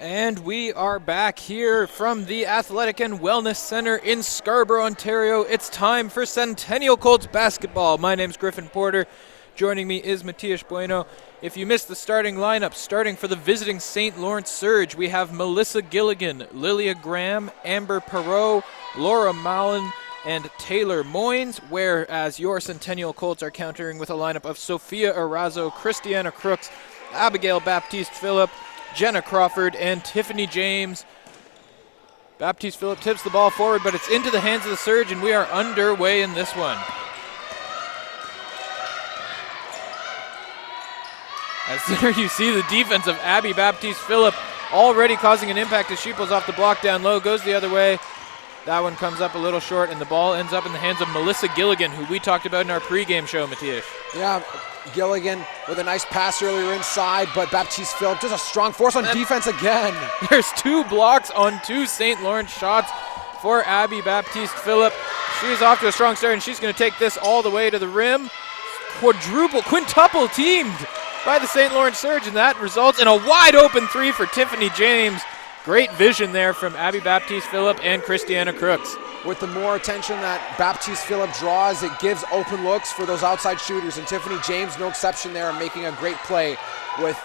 And we are back here from the Athletic and Wellness Center in Scarborough, Ontario. It's time for Centennial Colts basketball. My name's Griffin Porter. Joining me is Matias Bueno. If you missed the starting lineup, starting for the visiting St. Lawrence Surge, we have Melissa Gilligan, Lilia Graham, Amber Perot, Laura Mallon, and Taylor Moynes, whereas your Centennial Colts are countering with a lineup of Sophia Arazo, Christiana Crooks, Abigail Baptiste-Phillip, Jenna Crawford, and Tiffany James. Baptiste-Phillip tips the ball forward, but it's into the hands of the Surge, and we are underway in this one. As there you see the defense of Abby Baptiste-Phillip already causing an impact as she pulls off the block down low, goes the other way. That one comes up a little short, and the ball ends up in the hands of Melissa Gilligan, who we talked about in our pregame show, Matthias. Yeah, Gilligan with a nice pass earlier inside, but Baptiste-Phillip just a strong force on defense again. There's 2 blocks on 2 St. Lawrence shots for Abby Baptiste-Phillip. She's off to a strong start, and she's going to take this all the way to the rim. Quintuple teamed by the St. Lawrence Surge, and that results in a wide open 3 for Tiffany James. Great vision there from Abby Baptiste-Phillip and Christiana Crooks. With the more attention that Baptiste-Phillip draws, it gives open looks for those outside shooters, and Tiffany James, no exception there, making a great play with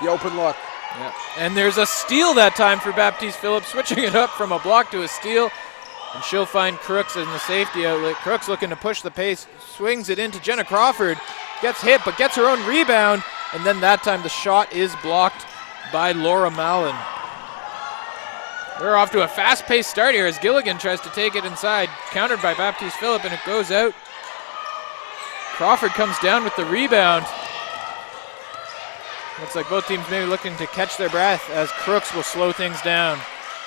the open look. Yeah. And there's a steal that time for Baptiste-Phillip, switching it up from a block to a steal, and she'll find Crooks in the safety outlet. Crooks looking to push the pace, swings it into Jenna Crawford, gets hit, but gets her own rebound, and then that time the shot is blocked by Laura Mallon. They're off to a fast-paced start here as Gilligan tries to take it inside, countered by Baptiste-Phillip, and it goes out. Crawford comes down with the rebound. Looks like both teams maybe looking to catch their breath as Crooks will slow things down.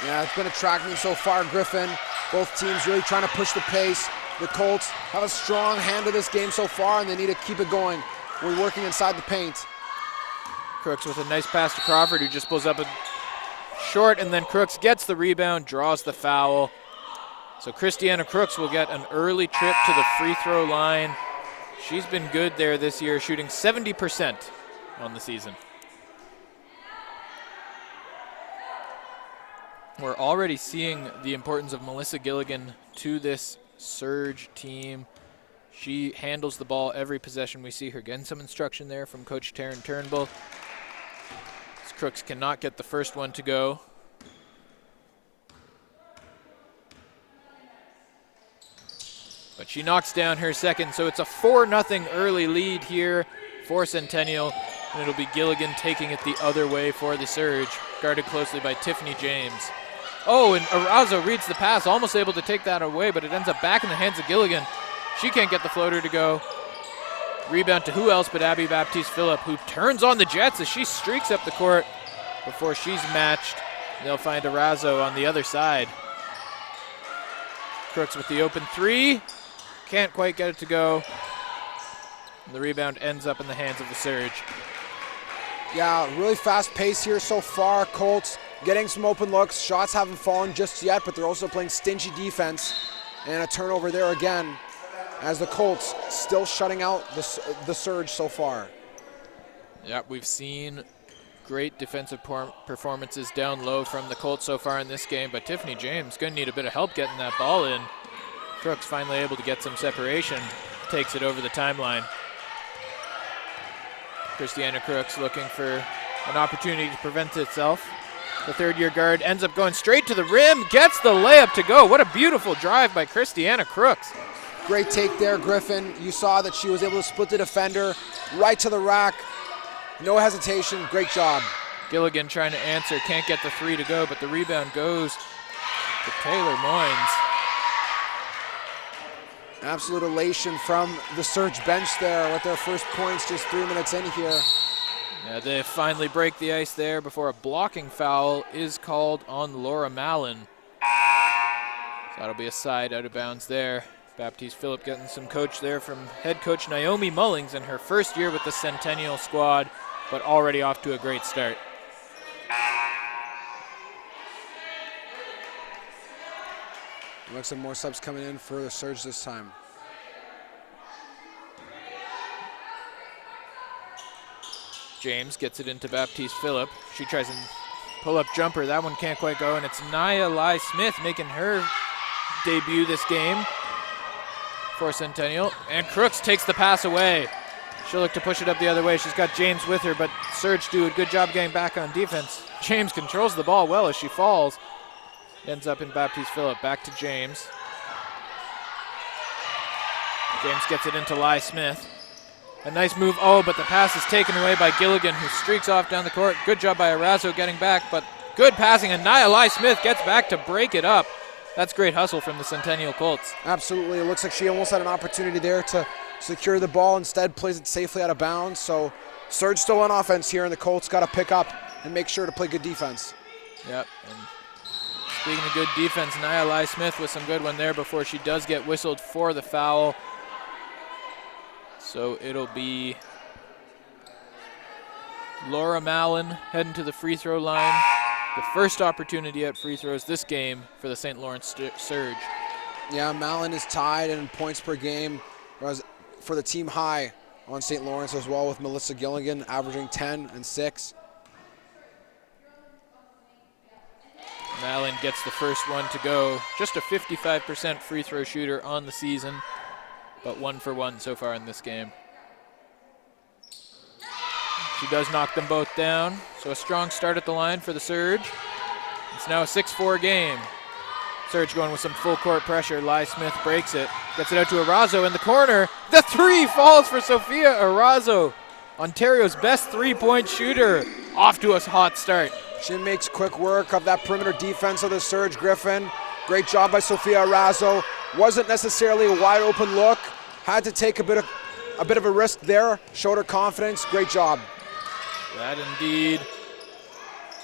Yeah, it's been a track meet so far, Griffin. Both teams really trying to push the pace. The Colts have a strong hand to this game so far, and they need to keep it going. We're working inside the paint. Crooks with a nice pass to Crawford, who just pulls up a short, and then Crooks gets the rebound, draws the foul. So Christiana Crooks will get an early trip to the free throw line. She's been good there this year, shooting 70% on the season. We're already seeing the importance of Melissa Gilligan to this Surge team. She handles the ball every possession. We see her getting some instruction there from Coach Taryn Turnbull. Crooks cannot get the first one to go. But she knocks down her second, so it's a 4-0 early lead here for Centennial, and it'll be Gilligan taking it the other way for the Surge, guarded closely by Tiffany James. Oh, and Arazo reads the pass, almost able to take that away, but it ends up back in the hands of Gilligan. She can't get the floater to go. Rebound to who else but Abby Baptiste-Phillip, who turns on the Jets as she streaks up the court before she's matched. They'll find Arazo on the other side. Crooks with the open 3. Can't quite get it to go. And the rebound ends up in the hands of the Surge. Yeah, really fast pace here so far. Colts getting some open looks. Shots haven't fallen just yet, but they're also playing stingy defense. And a turnover there again, as the Colts still shutting out the Surge so far. Yeah, we've seen great defensive performances down low from the Colts so far in this game, but Tiffany James going to need a bit of help getting that ball in. Crooks finally able to get some separation, takes it over the timeline. Christiana Crooks looking for an opportunity to prevent itself. The third-year guard ends up going straight to the rim, gets the layup to go. What a beautiful drive by Christiana Crooks. Great take there, Griffin. You saw that she was able to split the defender right to the rack. No hesitation, great job. Gilligan trying to answer, can't get the 3 to go, but the rebound goes to Taylor Moynes. Absolute elation from the Surge bench there with their first points just 3 minutes in here. Yeah, they finally break the ice there before a blocking foul is called on Laura Mallon. So that'll be a side out of bounds there. Baptiste-Phillip getting some coach there from head coach Naomi Mullings in her first year with the Centennial squad, but already off to a great start. Looks like more subs coming in for the Surge this time. James gets it into Baptiste-Phillip. She tries and Pull-up jumper, that one can't quite go, and it's Nia Lai Smith making her debut this game for Centennial. And Crooks takes the pass away. She'll look to push it up the other way. She's got James with her, but Surge do a good job getting back on defense. James controls the ball well as she falls. Ends up in Baptiste Phillip. Back to James. James gets it into Lai Smith. A nice move. Oh, but the pass is taken away by Gilligan, who streaks off down the court. Good job by Arazo getting back, but good passing, and Nia Lai Smith gets back to break it up. That's great hustle from the Centennial Colts. Absolutely. It looks like she almost had an opportunity there to secure the ball. Instead, plays it safely out of bounds. So Surge still on offense here, and the Colts got to pick up and make sure to play good defense. Yep. And speaking of good defense, Nia Lai Smith with some good one there before she does get whistled for the foul. So it'll be Laura Mallon heading to the free throw line. The first opportunity at free throws this game for the St. Lawrence Surge. Yeah, Mallon is tied in points per game for the team high on St. Lawrence as well, with Melissa Gilligan averaging 10 and 6. Mallon gets the first one to go. Just a 55% free throw shooter on the season, but 1 for 1 so far in this game. She does knock them both down, so a strong start at the line for the Surge. It's now a 6-4 game. Surge going with some full court pressure. Lai Smith breaks it, gets it out to Arazo in the corner. The three falls for Sophia Arazo, Ontario's best three-point shooter. Off to a hot start. She makes quick work of that perimeter defense of the Surge. Griffin, great job by Sophia Arazo. Wasn't necessarily a wide open look. Had to take a bit of a risk there. Showed her confidence. Great job. That indeed.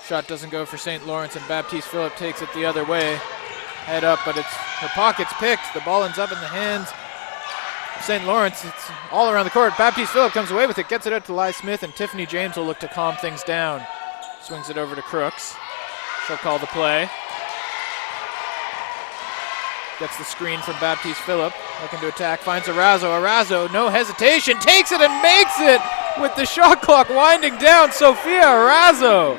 Shot doesn't go for St. Lawrence, and Baptiste Phillip takes it the other way. Head up, but her pocket's picked. The ball ends up in the hands of St. Lawrence. It's all around the court. Baptiste Phillip comes away with it, gets it out to Lai Smith, and Tiffany James will look to calm things down. Swings it over to Crooks. She'll call the play. Gets the screen from Baptiste Phillip. Looking to attack, finds Arazo. Arazo, no hesitation, takes it and makes it with the shot clock winding down. Sophia Arazo.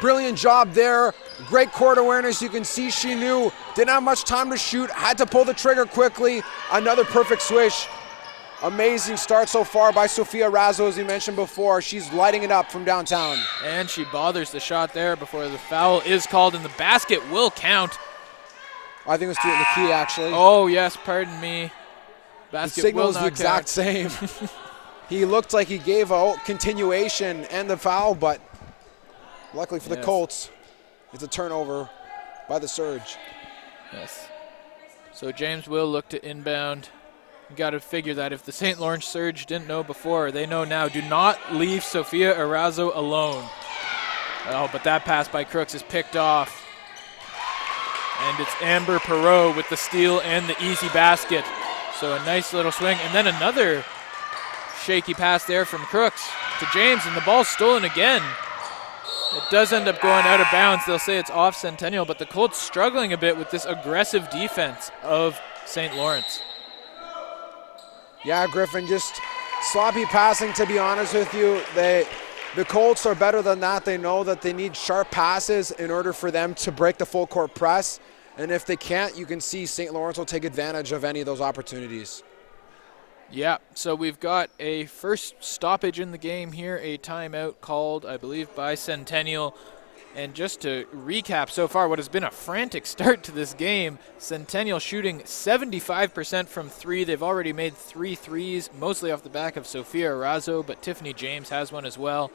Brilliant job there. Great court awareness. You can see she knew. Didn't have much time to shoot. Had to pull the trigger quickly. Another perfect swish. Amazing start so far by Sophia Arazo, as you mentioned before. She's lighting it up from downtown. And she bothers the shot there before the foul is called, and the basket will count. I think it was two in the key, actually. Oh, yes, pardon me. Basket the signal will is not the exact count. same. He looked like he gave a continuation and the foul, but luckily for the Colts, it's a turnover by the Surge. Yes. So James will look to inbound. You got to figure that if the St. Lawrence Surge didn't know before, they know now. Do not leave Sophia Arazo alone. Oh, but that pass by Crooks is picked off. And it's Amber Perot with the steal and the easy basket. So a nice little swing. And then another shaky pass there from Crooks to James, and the ball's stolen again. It does end up going out of bounds. They'll say it's off Centennial, but the Colts struggling a bit with this aggressive defense of St. Lawrence. Yeah, Griffin, just sloppy passing, to be honest with you. The Colts are better than that. They know that they need sharp passes in order for them to break the full court press. And if they can't, you can see St. Lawrence will take advantage of any of those opportunities. Yeah, so we've got a first stoppage in the game here, a timeout called, I believe, by Centennial. And just to recap so far what has been a frantic start to this game, Centennial shooting 75% from three. They've already made 3 threes, mostly off the back of Sophia Arazo, but Tiffany James has one as well.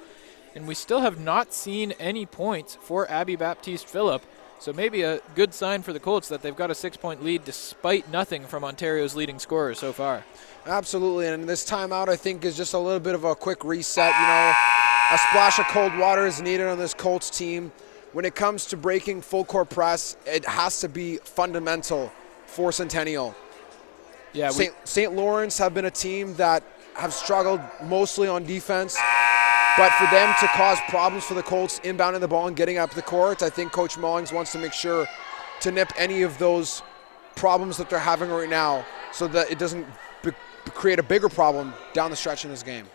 And we still have not seen any points for Abby Baptiste Phillip. So maybe a good sign for the Colts that they've got a 6-point lead despite nothing from Ontario's leading scorer so far. Absolutely, and this timeout I think is just a little bit of a quick reset. You know, a splash of cold water is needed on this Colts team. When it comes to breaking full court press, it has to be fundamental for Centennial. Yeah, St. Lawrence have been a team that have struggled mostly on defense. But for them to cause problems for the Colts inbounding the ball and getting up the court, I think Coach Mullings wants to make sure to nip any of those problems that they're having right now so that it doesn't create a bigger problem down the stretch in this game.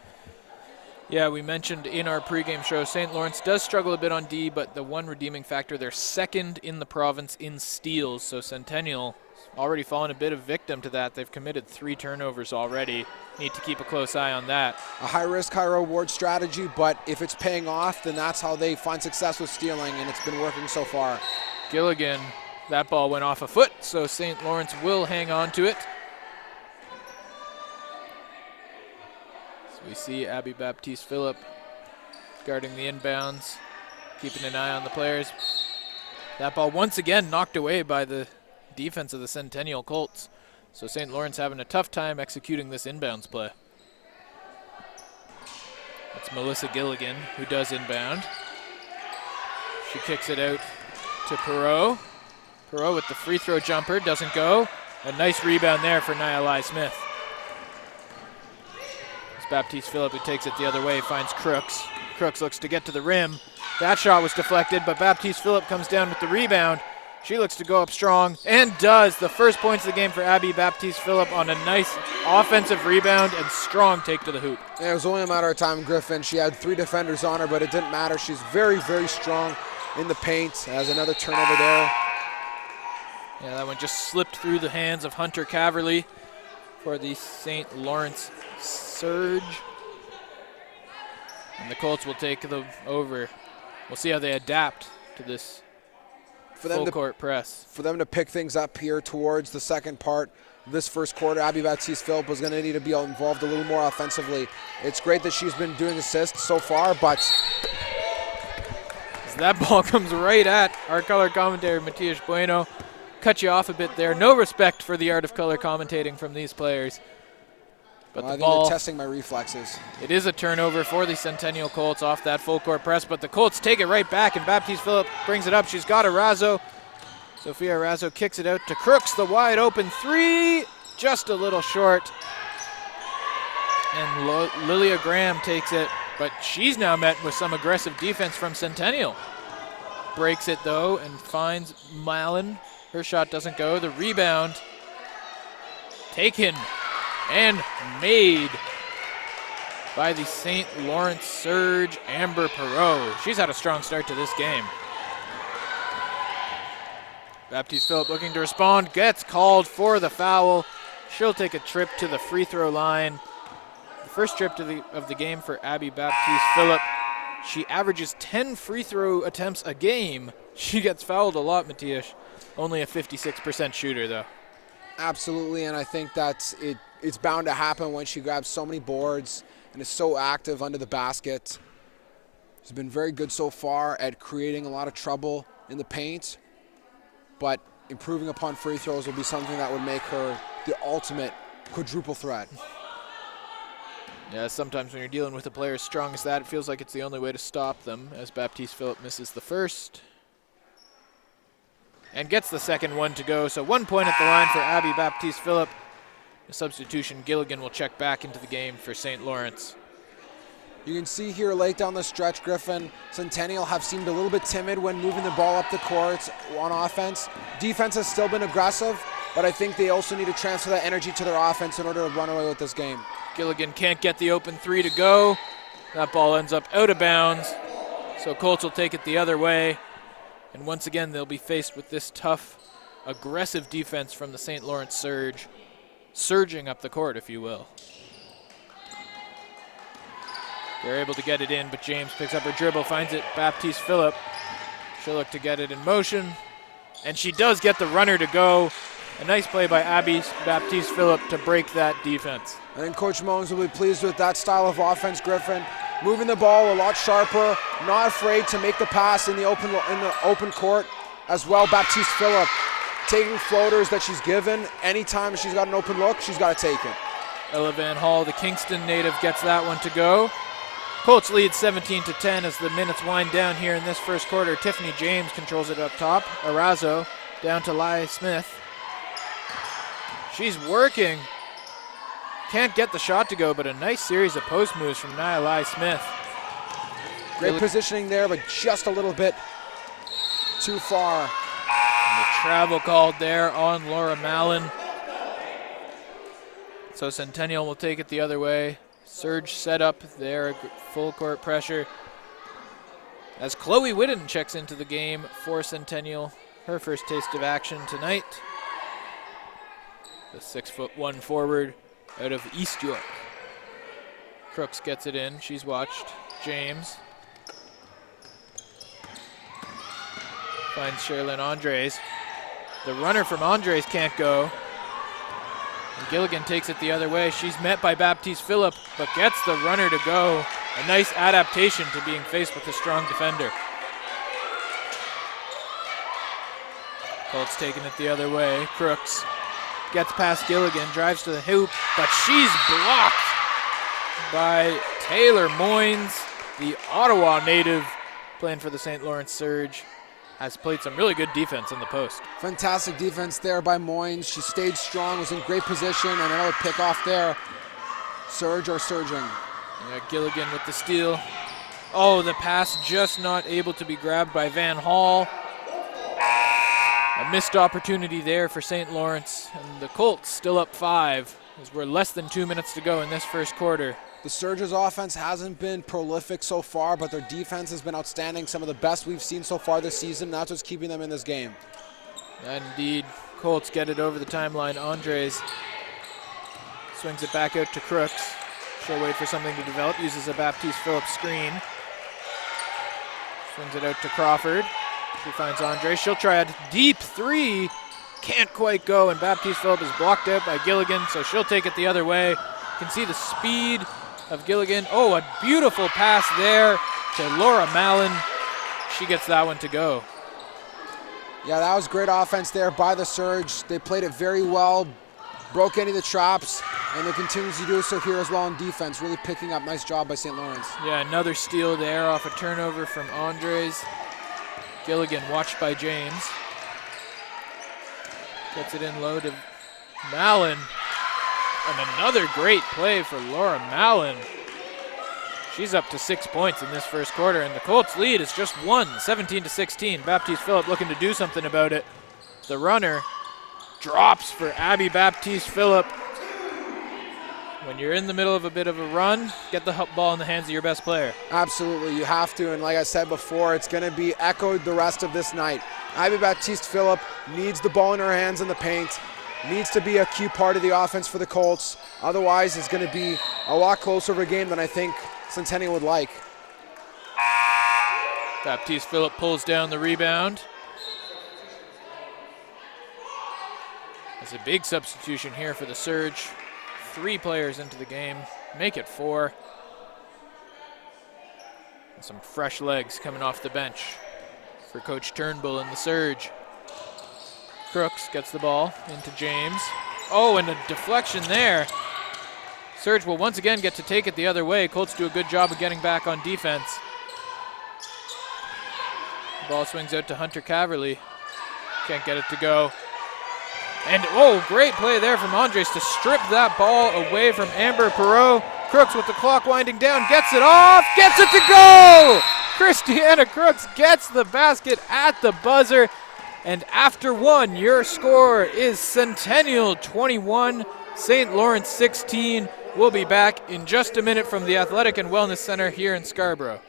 Yeah, we mentioned in our pregame show, St. Lawrence does struggle a bit on D, but the one redeeming factor, they're second in the province in steals. So Centennial already fallen a bit of victim to that. They've committed 3 turnovers already. Need to keep a close eye on that. A high-risk, high-reward strategy, but if it's paying off, then that's how they find success with stealing, and it's been working so far. Gilligan, that ball went off a foot, so St. Lawrence will hang on to it. We see Abby Baptiste-Phillip guarding the inbounds, keeping an eye on the players. That ball once again knocked away by the defense of the Centennial Colts. So St. Lawrence having a tough time executing this inbounds play. That's Melissa Gilligan who does inbound. She kicks it out to Perot. Perot with the free throw jumper, doesn't go. A nice rebound there for Nia Smith. Baptiste-Phillip, who takes it the other way, finds Crooks. Crooks looks to get to the rim. That shot was deflected, but Baptiste-Phillip comes down with the rebound. She looks to go up strong, and does. The first points of the game for Abby Baptiste-Phillip on a nice offensive rebound and strong take to the hoop. Yeah, it was only a matter of time, Griffin. She had 3 defenders on her, but it didn't matter. She's very, very strong in the paint. Has another turnover there. Yeah, that one just slipped through the hands of Hunter Caverly for the St. Lawrence Surge. And the Colts will take them over. We'll see how they adapt to this full court press. For them to pick things up here towards the second part of this first quarter, Abby Baptiste-Phillip was going to need to be involved a little more offensively. It's great that she's been doing assists so far, but that ball comes right at our color commentator, Matias Bueno. Cut you off a bit there. No respect for the art of color commentating from these players. But I the think ball, they're testing my reflexes. It is a turnover for the Centennial Colts off that full court press, but the Colts take it right back, and Baptiste-Phillip brings it up. She's got Arazo. Sophia Arazo kicks it out to Crooks, the wide open 3, just a little short. And Lilia Graham takes it, but she's now met with some aggressive defense from Centennial. Breaks it though and finds Malin. Her shot doesn't go. The rebound taken and made by the St. Lawrence Surge, Amber Perot. She's had a strong start to this game. Baptiste-Phillip looking to respond, gets called for the foul. She'll take a trip to the free throw line. The first trip of the game for Abby Baptiste-Phillip. She averages 10 free throw attempts a game. She gets fouled a lot, Matias. Only a 56% shooter, though. Absolutely, and I think that's it's bound to happen when she grabs so many boards and is so active under the basket. She's been very good so far at creating a lot of trouble in the paint, but improving upon free throws will be something that would make her the ultimate quadruple threat. Yeah, sometimes when you're dealing with a player as strong as that, it feels like it's the only way to stop them, as Baptiste-Phillip misses the first. And gets the second one to go, so 1 point at the line for Abby Baptiste-Phillip. The substitution, Gilligan will check back into the game for St. Lawrence. You can see here late down the stretch, Griffin, Centennial have seemed a little bit timid when moving the ball up the court on offense. Defense has still been aggressive, but I think they also need to transfer that energy to their offense in order to run away with this game. Gilligan can't get the open 3 to go. That ball ends up out of bounds, so Colts will take it the other way. And once again, they'll be faced with this tough, aggressive defense from the St. Lawrence Surge, surging up the court, if you will. They're able to get it in, but James picks up her dribble, finds it, Baptiste-Phillip. She'll look to get it in motion, and she does get the runner to go. A nice play by Abby Baptiste-Phillip to break that defense. I think Coach Moans will be pleased with that style of offense, Griffin. Moving the ball a lot sharper, not afraid to make the pass in the open court as well. Baptiste-Phillip taking floaters that she's given. Anytime she's got an open look, she's got to take it. Ella Van Hall, the Kingston native, gets that one to go. Colts lead 17-10 as the minutes wind down here in this first quarter. Tiffany James controls it up top. Arazo down to Lai Smith. She's working. Can't get the shot to go, but a nice series of post moves from Nia Lai Smith. Great positioning there, but just a little bit too far. And the travel called there on Laura Mallon. So Centennial will take it the other way. Surge set up there, full court pressure. As Chloe Whitten checks into the game for Centennial, her first taste of action tonight. The 6'1" forward out of East York. Crooks gets it in, she's watched. James finds Sherilyn Andres. The runner from Andres can't go. And Gilligan takes it the other way. She's met by Baptiste Phillip, but gets the runner to go. A nice adaptation to being faced with a strong defender. Colts taking it the other way. Crooks gets past Gilligan, drives to the hoop, but she's blocked by Taylor Moynes, the Ottawa native playing for the St. Lawrence Surge. Has played some really good defense in the post. Fantastic defense there by Moynes. She stayed strong, was in great position, and another pick off there. Surge are surging. Yeah, Gilligan with the steal. Oh, the pass just not able to be grabbed by Van Hall. A missed opportunity there for St. Lawrence, and the Colts still up 5 as we're less than 2 minutes to go in this first quarter. The Surge's offense hasn't been prolific so far, but their defense has been outstanding. Some of the best we've seen so far this season. That's what's keeping them in this game. Indeed, Colts get it over the timeline. Andres swings it back out to Crooks. She'll wait for something to develop, uses a Baptiste Phillip screen. Swings it out to Crawford. She finds Andres. She'll try a deep 3. Can't quite go, and Baptiste Phillip is blocked out by Gilligan, so she'll take it the other way. You can see the speed of Gilligan. Oh, a beautiful pass there to Laura Mallon. She gets that one to go. Yeah, that was great offense there by the Surge. They played it very well, broke any of the traps, and they continue to do so here as well in defense. Really picking up. Nice job by St. Lawrence. Yeah, another steal there off a turnover from Andres. Gilligan watched by James. Gets it in low to Mallon. And another great play for Laura Mallon. She's up to 6 points in this first quarter, and the Colts lead is just 1, 17-16. Baptiste Phillip looking to do something about it. The runner drops for Abby Baptiste Phillip. When you're in the middle of a bit of a run, get the ball in the hands of your best player. Absolutely, you have to, and like I said before, it's going to be echoed the rest of this night. Abby Baptiste Phillip needs the ball in her hands in the paint, needs to be a key part of the offense for the Colts. Otherwise, it's going to be a lot closer of a game than I think Centennial would like. Baptiste Phillip pulls down the rebound. That's a big substitution here for the Surge. 3 players into the game, make it 4. And some fresh legs coming off the bench for Coach Turnbull and the Surge. Crooks gets the ball into James. Oh, and a deflection there. Surge will once again get to take it the other way. Colts do a good job of getting back on defense. The ball swings out to Hunter Caverly. Can't get it to go. And oh, great play there from Andres to strip that ball away from Amber Perot. Crooks with the clock winding down, gets it off, gets it to go! Christiana Crooks gets the basket at the buzzer. And after 1, your score is Centennial 21, St. Lawrence 16. We'll be back in just a minute from the Athletic and Wellness Center here in Scarborough.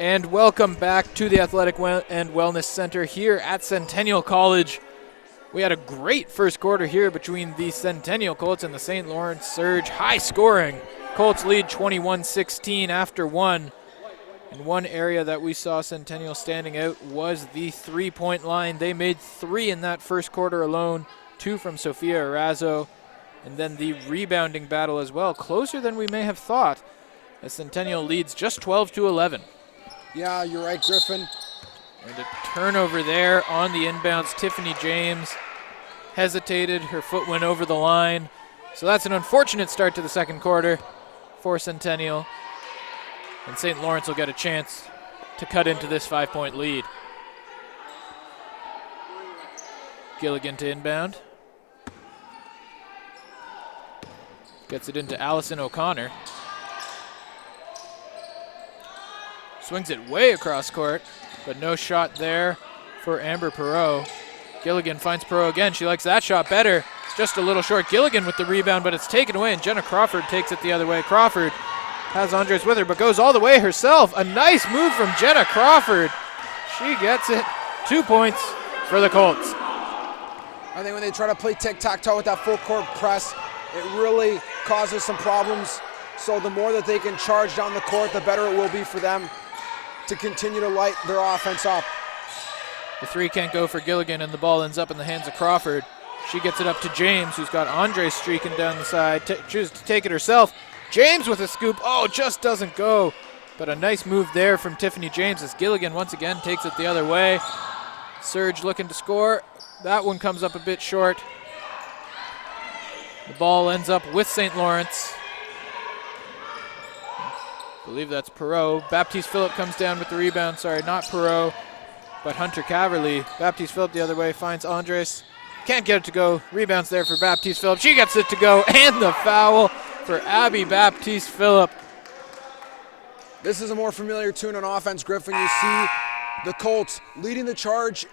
And welcome back to the Athletic and Wellness Center here at Centennial College. We had a great first quarter here between the Centennial Colts and the St. Lawrence Surge. High scoring. Colts lead 21-16 after one. And one area that we saw Centennial standing out was the three-point line. They made 3 in that first quarter alone, 2 from Sophia Arazo. And then the rebounding battle as well, closer than we may have thought, as Centennial leads just 12-11. Yeah, you're right, Griffin. And a turnover there on the inbounds. Tiffany James hesitated. Her foot went over the line. So that's an unfortunate start to the second quarter for Centennial. And St. Lawrence will get a chance to cut into this 5-point lead. Gilligan to inbound. Gets it into Allison O'Connor. Swings it way across court, but no shot there for Amber Perot. Gilligan finds Perot again. She likes that shot better. It's just a little short. Gilligan with the rebound, but it's taken away, and Jenna Crawford takes it the other way. Crawford has Andres with her, but goes all the way herself. A nice move from Jenna Crawford. She gets it. 2 points for the Colts. I think when they try to play tic-tac-toe with that full court press, it really causes some problems. So the more that they can charge down the court, the better it will be for them to continue to light their offense up. The three can't go for Gilligan, and the ball ends up in the hands of Crawford. She gets it up to James, who's got Andre streaking down the side. Chooses to take it herself. James with a scoop. Oh, just doesn't go. But a nice move there from Tiffany James as Gilligan once again takes it the other way. Surge looking to score. That one comes up a bit short. The ball ends up with St. Lawrence. I believe that's Perot. Baptiste Phillip comes down with the rebound. Sorry, not Perot, but Hunter Caverly. Baptiste Phillip the other way, finds Andres. Can't get it to go. Rebounds there for Baptiste Phillip. She gets it to go, and the foul for Abby Baptiste Phillip. This is a more familiar tune on offense, Griffin. You see the Colts leading the charge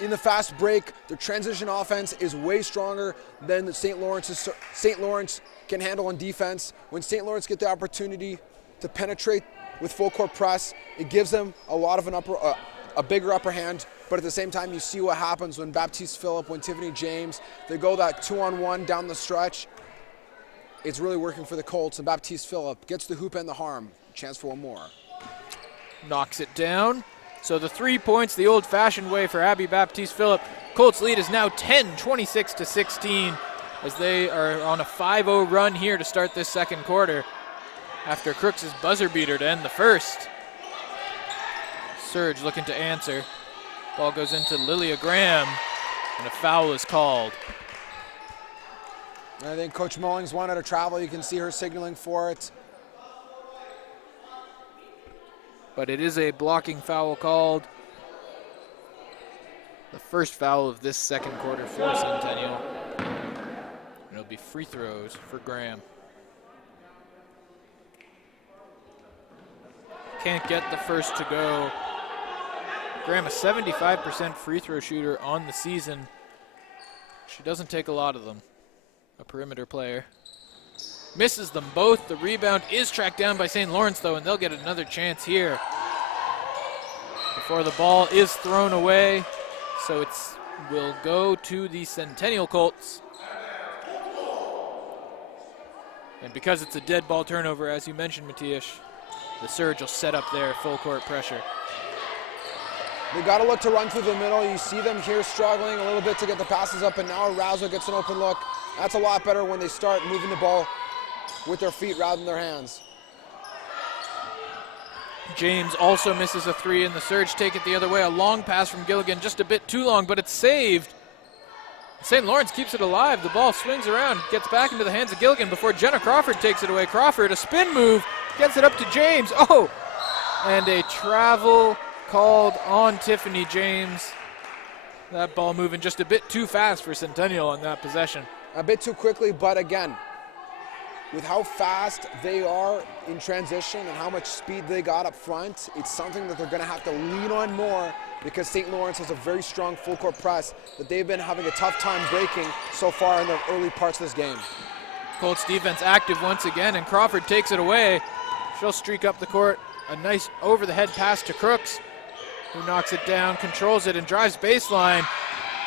in the fast break. Their transition offense is way stronger than the St. Lawrence can handle on defense. When St. Lawrence get the opportunity to penetrate with full court press, it gives them a lot of a bigger upper hand. But at the same time, you see what happens when Baptiste Phillip, when Tiffany James, they go that 2-on-1 down the stretch. It's really working for the Colts, and Baptiste Phillip gets the hoop and the harm. Chance for one more. Knocks it down. So the 3 points the old-fashioned way for Abby Baptiste Phillip. Colts lead is now 10, 26-16, as they are on a 5-0 run here to start this second quarter after Crooks' buzzer beater to end the first. Surge looking to answer. Ball goes into Lilia Graham, and a foul is called. I think Coach Mullings wanted to travel. You can see her signaling for it. But it is a blocking foul called. The first foul of this second quarter for Centennial. And it'll be free throws for Graham. Can't get the first to go. Graham, a 75% free throw shooter on the season. She doesn't take a lot of them. A perimeter player. Misses them both. The rebound is tracked down by St. Lawrence, though, and they'll get another chance here before the ball is thrown away. So it will go to the Centennial Colts. And because it's a dead ball turnover, as you mentioned, Matias, the Surge will set up their full court pressure. They got to look to run through the middle. You see them here struggling a little bit to get the passes up, and now Razo gets an open look. That's a lot better when they start moving the ball with their feet rather than their hands. James also misses a three, and the Surge take it the other way. A long pass from Gilligan, just a bit too long, but it's saved. St. Lawrence keeps it alive. The ball swings around, gets back into the hands of Gilligan before Jenna Crawford takes it away. Crawford, a spin move, gets it up to James. Oh, and a travel called on Tiffany James. That ball moving just a bit too fast for Centennial on that possession. A bit too quickly, but again, with how fast they are in transition and how much speed they got up front, it's something that they're going to have to lean on more because St. Lawrence has a very strong full court press that they've been having a tough time breaking so far in the early parts of this game. Colts defense active once again, and Crawford takes it away. She'll streak up the court a nice over-the-head pass to Crooks, who knocks it down, controls it, and drives baseline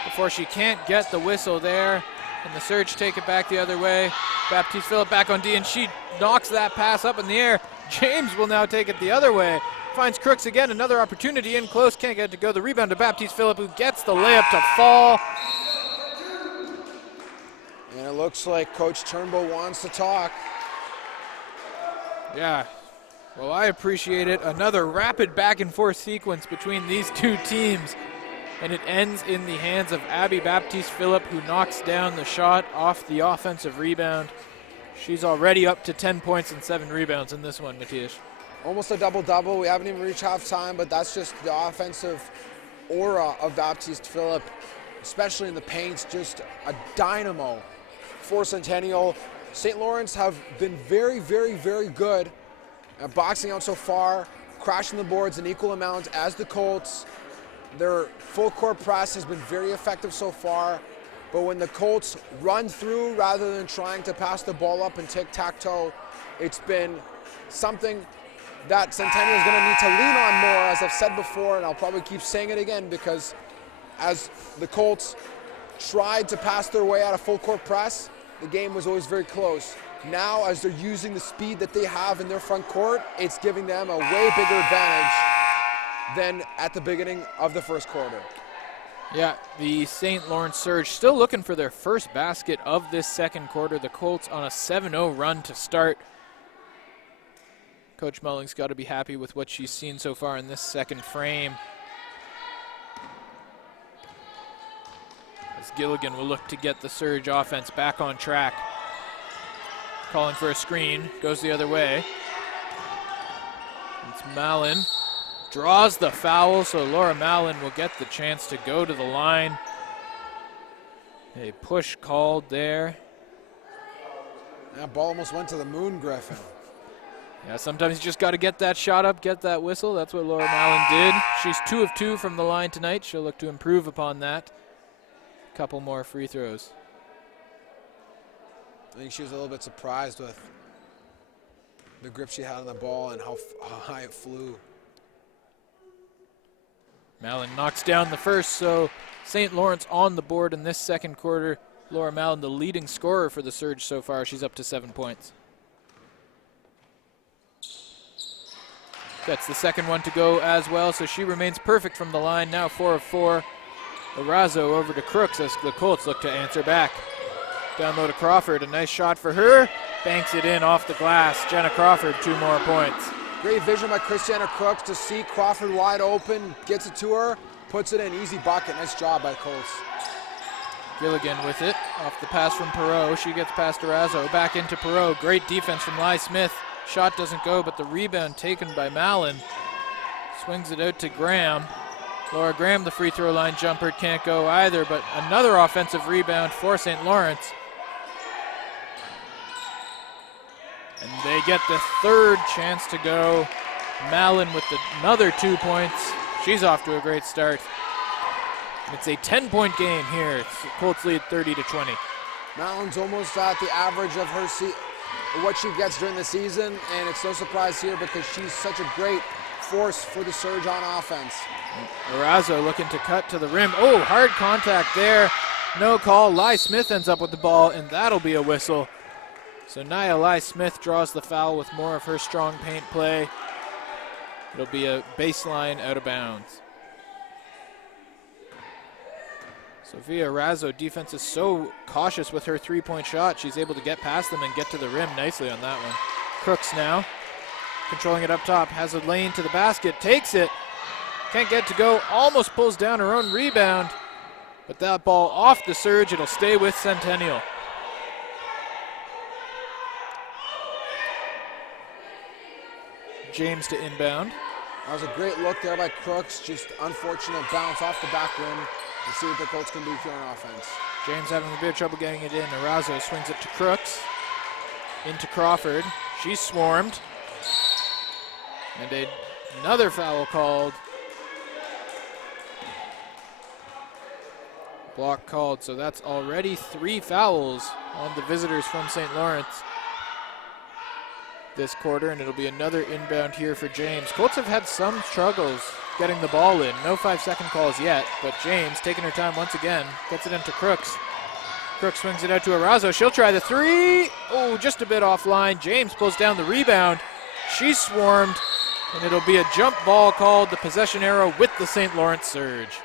before she can't get the whistle there. And the Surge take it back the other way. Baptiste Phillip back on D, and she knocks that pass up in the air. James will now take it the other way. Finds Crooks again, another opportunity in close, can't get it to go. The rebound to Baptiste Phillip, who gets the layup to fall. And it looks like Coach Turnbull wants to talk. Yeah, well, I appreciate it. Another rapid back and forth sequence between these two teams. And it ends in the hands of Abby Baptiste Phillip, who knocks down the shot off the offensive rebound. She's already up to 10 points and 7 rebounds in this one, Matthias. Almost a double-double. We haven't even reached halftime, but that's just the offensive aura of Baptiste Phillip, especially in the paint. Just a dynamo for Centennial. St. Lawrence have been very, very, very good at boxing out so far, crashing the boards an equal amount as the Colts. Their full court press has been very effective so far, but when the Colts run through rather than trying to pass the ball up and tic-tac-toe, it's been something that Centennial is going to need to lean on more, as I've said before, and I'll probably keep saying it again, because as the Colts tried to pass their way out of full court press, the game was always very close. Now, as they're using the speed that they have in their front court, it's giving them a way bigger advantage than at the beginning of the first quarter. Yeah, the St. Lawrence Surge still looking for their first basket of this second quarter. The Colts on a 7-0 run to start. Coach Mulling's got to be happy with what she's seen so far in this second frame. As Gilligan will look to get the Surge offense back on track. Calling for a screen, goes the other way. It's Mallon. Draws the foul, so Laura Mallon will get the chance to go to the line. A push called there. That ball almost went to the moon, Griffin. Yeah, sometimes you just got to get that shot up, get that whistle. That's what Laura Mallon did. She's 2 of 2 from the line tonight. She'll look to improve upon that. Couple more free throws. I think she was a little bit surprised with the grip she had on the ball and how high it flew. Mallon knocks down the first, so St. Lawrence on the board in this second quarter. Laura Mallon, the leading scorer for the Surge so far. She's up to 7 points. That's the second one to go as well, so she remains perfect from the line. Now 4 of 4. Arazo over to Crooks as the Colts look to answer back. Down low to Crawford, a nice shot for her. Banks it in off the glass. Jenna Crawford, 2 more points. Great vision by Christiana Crooks to see Crawford wide open, gets it to her, puts it in, easy bucket. Nice job by the Colts. Gilligan with it, off the pass from Perot. She gets past Arazo, back into Perot. Great defense from Lai Smith. Shot doesn't go, but the rebound taken by Mallon. Swings it out to Graham. Laura Graham, the free throw line jumper, can't go either, but another offensive rebound for St. Lawrence. And they get the third chance to go. Mallon with another 2 points. She's off to a great start. It's a 10-point game here. It's Colts lead 30-20. Mallon's almost at the average of her what she gets during the season, and it's no surprise here because she's such a great force for the Surge on offense. Arazo looking to cut to the rim. Oh, hard contact there. No call. Lai Smith ends up with the ball, and that'll be a whistle. So Nia Lai Smith draws the foul with more of her strong paint play. It'll be a baseline out of bounds. Sophia Arazo, defense is so cautious with her three-point shot. She's able to get past them and get to the rim nicely on that one. Crooks now, controlling it up top, has a lane to the basket, takes it. Can't get to go, almost pulls down her own rebound. But that ball off the Surge, it'll stay with Centennial. James to inbound. That was a great look there by Crooks. Just unfortunate bounce off the back rim. Let's see what the Colts can do here on offense. James having a bit of trouble getting it in. Arazo swings it to Crooks. Into Crawford. She's swarmed. And another foul called. Block called, so that's already 3 fouls on the visitors from St. Lawrence. this quarter, and it'll be another inbound here for James. Colts have had some struggles getting the ball in. No 5-second calls yet, but James, taking her time once again, gets it into Crooks. Crooks swings it out to Arazo. She'll try the three. Oh, just a bit offline. James pulls down the rebound. She's swarmed, and it'll be a jump ball called. The possession arrow with the St. Lawrence Surge.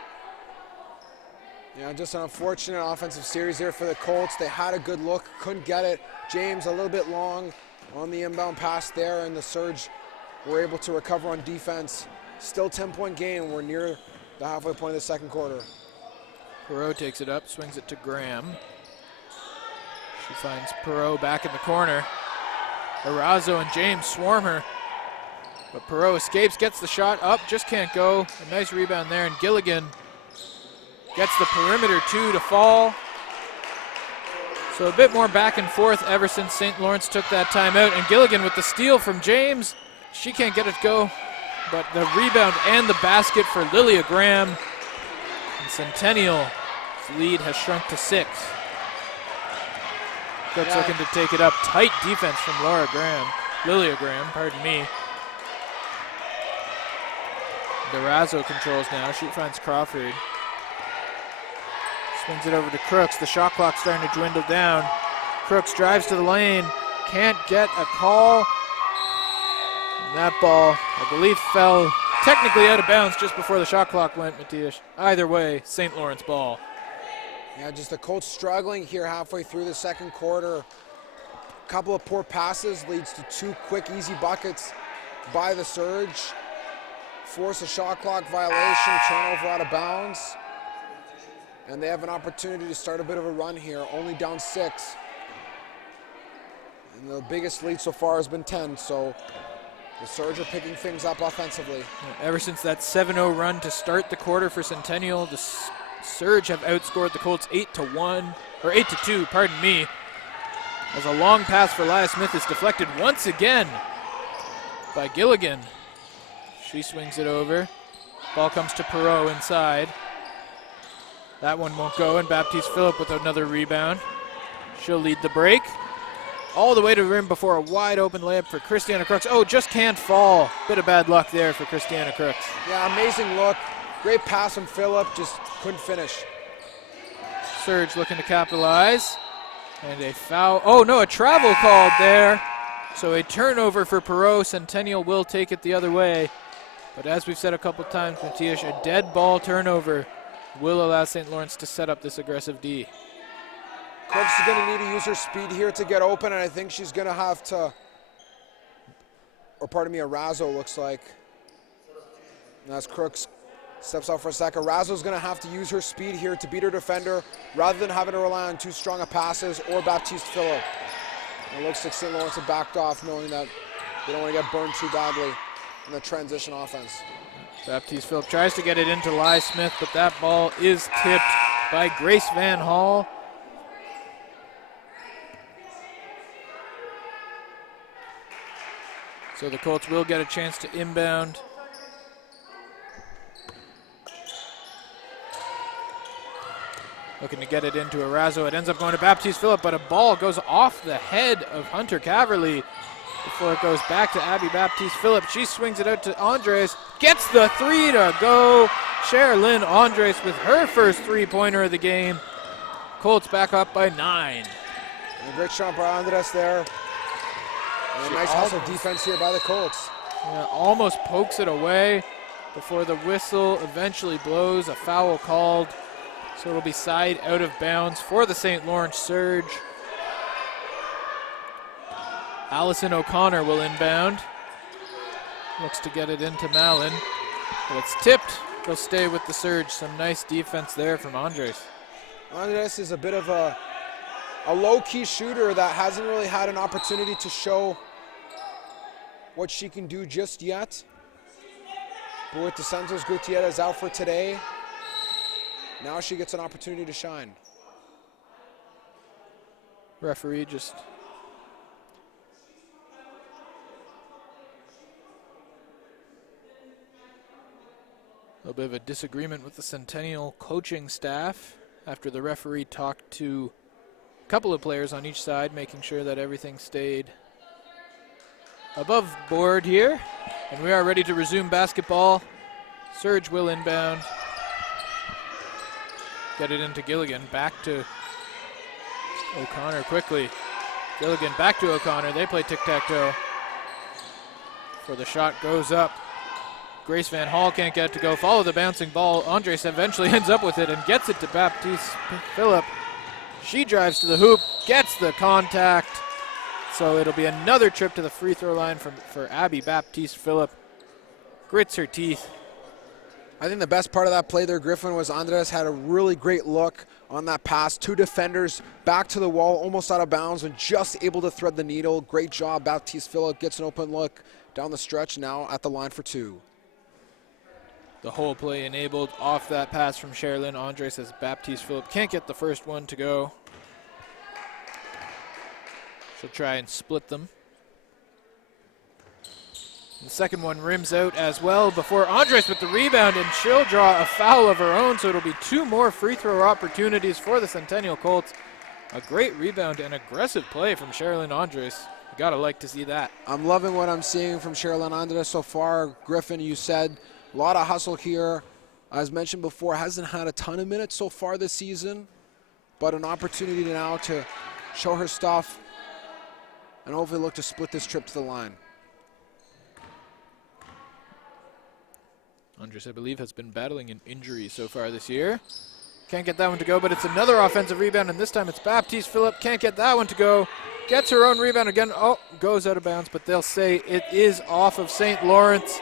Yeah, just an unfortunate offensive series there for the Colts. They had a good look, couldn't get it. James a little bit long on the inbound pass there, and the Surge were able to recover on defense. Still 10-point game. We're near the halfway point of the second quarter. Perot takes it up, swings it to Graham. She finds Perot back in the corner. Arazo and James swarm her, but Perot escapes, gets the shot up, just can't go. A nice rebound there, and Gilligan gets the perimeter two to fall. So a bit more back and forth ever since St. Lawrence took that timeout, and Gilligan with the steal from James. She can't get it to go, but the rebound and the basket for Lilia Graham. And Centennial's lead has shrunk to 6. Cook's looking to take it up. Tight defense from Lilia Graham, pardon me. Durazo controls now. She finds Crawford. Swings it over to Crooks. The shot clock starting to dwindle down. Crooks drives to the lane. Can't get a call. And that ball, I believe, fell technically out of bounds just before the shot clock went, Matias. Either way, St. Lawrence ball. Yeah, just the Colts struggling here halfway through the second quarter. A couple of poor passes leads to 2 quick, easy buckets by the Surge. Force a shot clock violation, turnover out of bounds. And they have an opportunity to start a bit of a run here, only down 6. And the biggest lead so far has been 10, so the Surge are picking things up offensively. Ever since that 7-0 run to start the quarter for Centennial, the Surge have outscored the Colts 8-2, pardon me. As a long pass for Laya Smith is deflected once again by Gilligan. She swings it over. Ball comes to Perot inside. That one won't go, and Baptiste Phillip with another rebound. She'll lead the break. All the way to the rim before a wide open layup for Christiana Crooks. Oh, just can't fall. Bit of bad luck there for Christiana Crooks. Yeah, amazing look. Great pass from Phillip, just couldn't finish. Surge looking to capitalize. And a foul. Oh, no, a travel called there. So a turnover for Perot. Centennial will take it the other way. But as we've said a couple times, Matias, a dead ball turnover will allow St. Lawrence to set up this aggressive D. Crooks is going to need to use her speed here to get open, and I think she's going to have to, or pardon me, Arazo looks like. And as Crooks steps out for a second, Arazo's going to have to use her speed here to beat her defender rather than having to rely on too strong of passes or Baptiste Phillip. It looks like St. Lawrence have backed off, knowing that they don't want to get burned too badly in the transition offense. Baptiste Phillip tries to get it into Lye Smith, but that ball is tipped by Grace Van Hall. So the Colts will get a chance to inbound. Looking to get it into Arazo. It ends up going to Baptiste Phillip, but a ball goes off the head of Hunter Caverly before it goes back to Abby Baptiste Phillip. She swings it out to Andres, gets the 3 to go. Sherilyn Andres with her first three-pointer of the game. Colts back up by 9. And a great shot by Andres there. And a nice hustle defense here by the Colts. Yeah, almost pokes it away before the whistle eventually blows. A foul called. So it'll be side out of bounds for the St. Lawrence Surge. Allison O'Connor will inbound. Looks to get it into Malin. But it's tipped. They'll stay with the Surge. Some nice defense there from Andres. Andres is a bit of a low-key shooter that hasn't really had an opportunity to show what she can do just yet. But with DeSantos Gutierrez out for today, now she gets an opportunity to shine. Referee just a little bit of a disagreement with the Centennial coaching staff after the referee talked to a couple of players on each side, making sure that everything stayed above board here, and we are ready to resume basketball. Surge will inbound. Get it into Gilligan, back to O'Connor quickly. Gilligan back to O'Connor, they play tic-tac-toe. For the shot goes up. Grace Van Hall can't get it to go. Follow the bouncing ball. Andres eventually ends up with it and gets it to Baptiste Phillip. She drives to the hoop, gets the contact. So it'll be another trip to the free throw line for Abby Baptiste Phillip. Grits her teeth. I think the best part of that play there, Griffin, was Andres had a really great look on that pass. 2 defenders back to the wall, almost out of bounds, and just able to thread the needle. Great job. Baptiste Phillip gets an open look down the stretch, now at the line for 2. The whole play enabled off that pass from Sherilyn. Andres says Baptiste Phillip can't get the first one to go. She'll try and split them. The second one rims out as well before Andres with the rebound, and she'll draw a foul of her own, so it'll be 2 more free throw opportunities for the Centennial Colts. A great rebound and aggressive play from Sherilyn Andres. You gotta like to see that. I'm loving what I'm seeing from Sherilyn Andres so far. Griffin, you said a lot of hustle here. As mentioned before, hasn't had a ton of minutes so far this season, but an opportunity now to show her stuff and hopefully look to split this trip to the line. Andres, I believe, has been battling an injury so far this year. Can't get that one to go, but it's another offensive rebound, and this time it's Baptiste Phillip. Can't get that one to go. Gets her own rebound again. Oh, goes out of bounds, but they'll say it is off of St. Lawrence.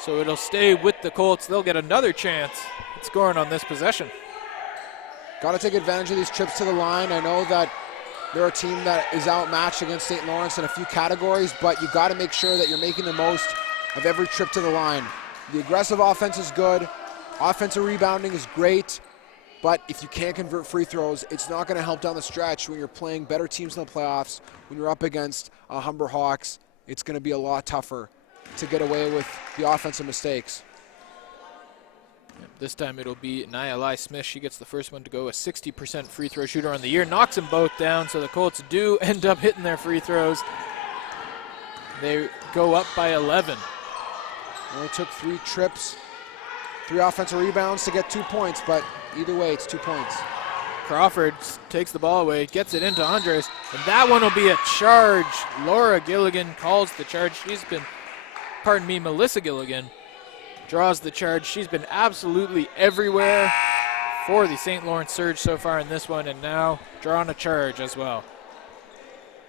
So it'll stay with the Colts. They'll get another chance at scoring on this possession. Got to take advantage of these trips to the line. I know that they're a team that is outmatched against St. Lawrence in a few categories, but you got to make sure that you're making the most of every trip to the line. The aggressive offense is good. Offensive rebounding is great. But if you can't convert free throws, it's not going to help down the stretch when you're playing better teams in the playoffs. When you're up against Humber Hawks, it's going to be a lot tougher to get away with the offensive mistakes. This time it'll be Nia Lai Smith. She gets the first one to go, a 60% free throw shooter on the year. Knocks them both down, so the Colts do end up hitting their free throws. They go up by 11. Only took 3 trips, 3 offensive rebounds to get 2 points, but either way, it's 2 points. Crawford takes the ball away, gets it into Andres, and that one will be a charge. Laura Gilligan calls the charge. Melissa Gilligan draws the charge. She's been absolutely everywhere for the St. Lawrence Surge so far in this one, and now drawing a charge as well.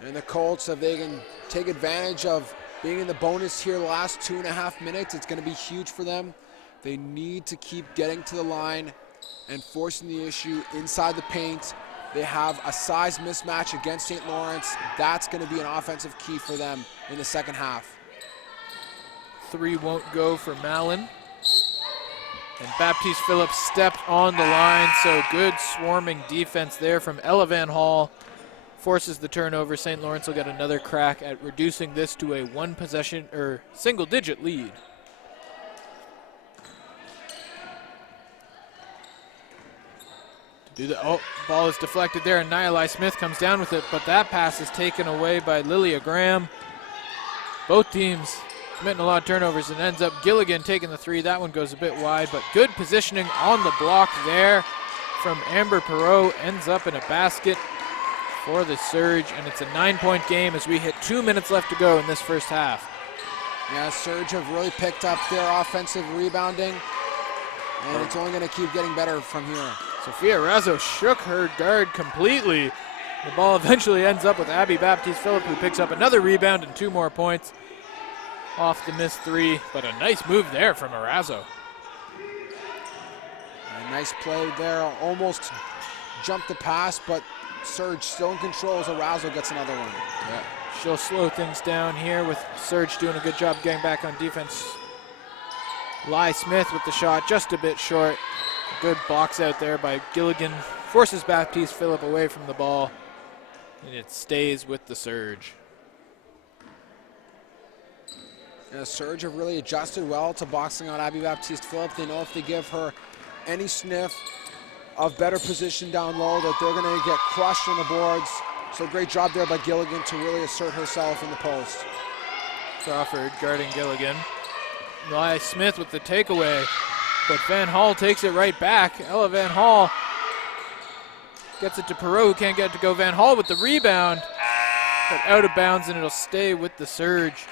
And the Colts, if they can take advantage of being in the bonus here the last 2.5 minutes, it's going to be huge for them. They need to keep getting to the line and forcing the issue inside the paint. They have a size mismatch against St. Lawrence. That's going to be an offensive key for them in the second half. 3 won't go for Malin. And Baptiste Phillip stepped on the line, so good swarming defense there from Ella Van Hall. Forces the turnover. St. Lawrence will get another crack at reducing this to a 1-possession or single-digit lead. Ball is deflected there, and Nia Lai Smith comes down with it, but that pass is taken away by Lilia Graham. Both teams committing a lot of turnovers, and ends up Gilligan taking the 3. That one goes a bit wide, but good positioning on the block there from Amber Perot. Ends up in a basket for the Surge, and it's a 9-point game as we hit 2 minutes left to go in this first half. Yeah, Surge have really picked up their offensive rebounding, and it's only going to keep getting better from here. Sophia Razzo shook her guard completely. The ball eventually ends up with Abby Baptiste Phillip, who picks up another rebound and 2 more points off the missed 3, but a nice move there from Arazo. A nice play there, almost jumped the pass, but Surge still in control as Arazo gets another one. Yeah. She'll slow things down here with Surge doing a good job getting back on defense. Lai Smith with the shot, just a bit short. Good box out there by Gilligan. Forces Baptiste Phillip away from the ball, and it stays with the Surge. Yeah, Surge have really adjusted well to boxing out Abby Baptiste Phillip. They know if they give her any sniff of better position down low that they're going to get crushed on the boards. So great job there by Gilligan to really assert herself in the post. Crawford guarding Gilligan. Eli Smith with the takeaway, but Van Hall takes it right back. Ella Van Hall gets it to Perot, who can't get it to go. Van Hall with the rebound, but out of bounds, and it'll stay with the Surge.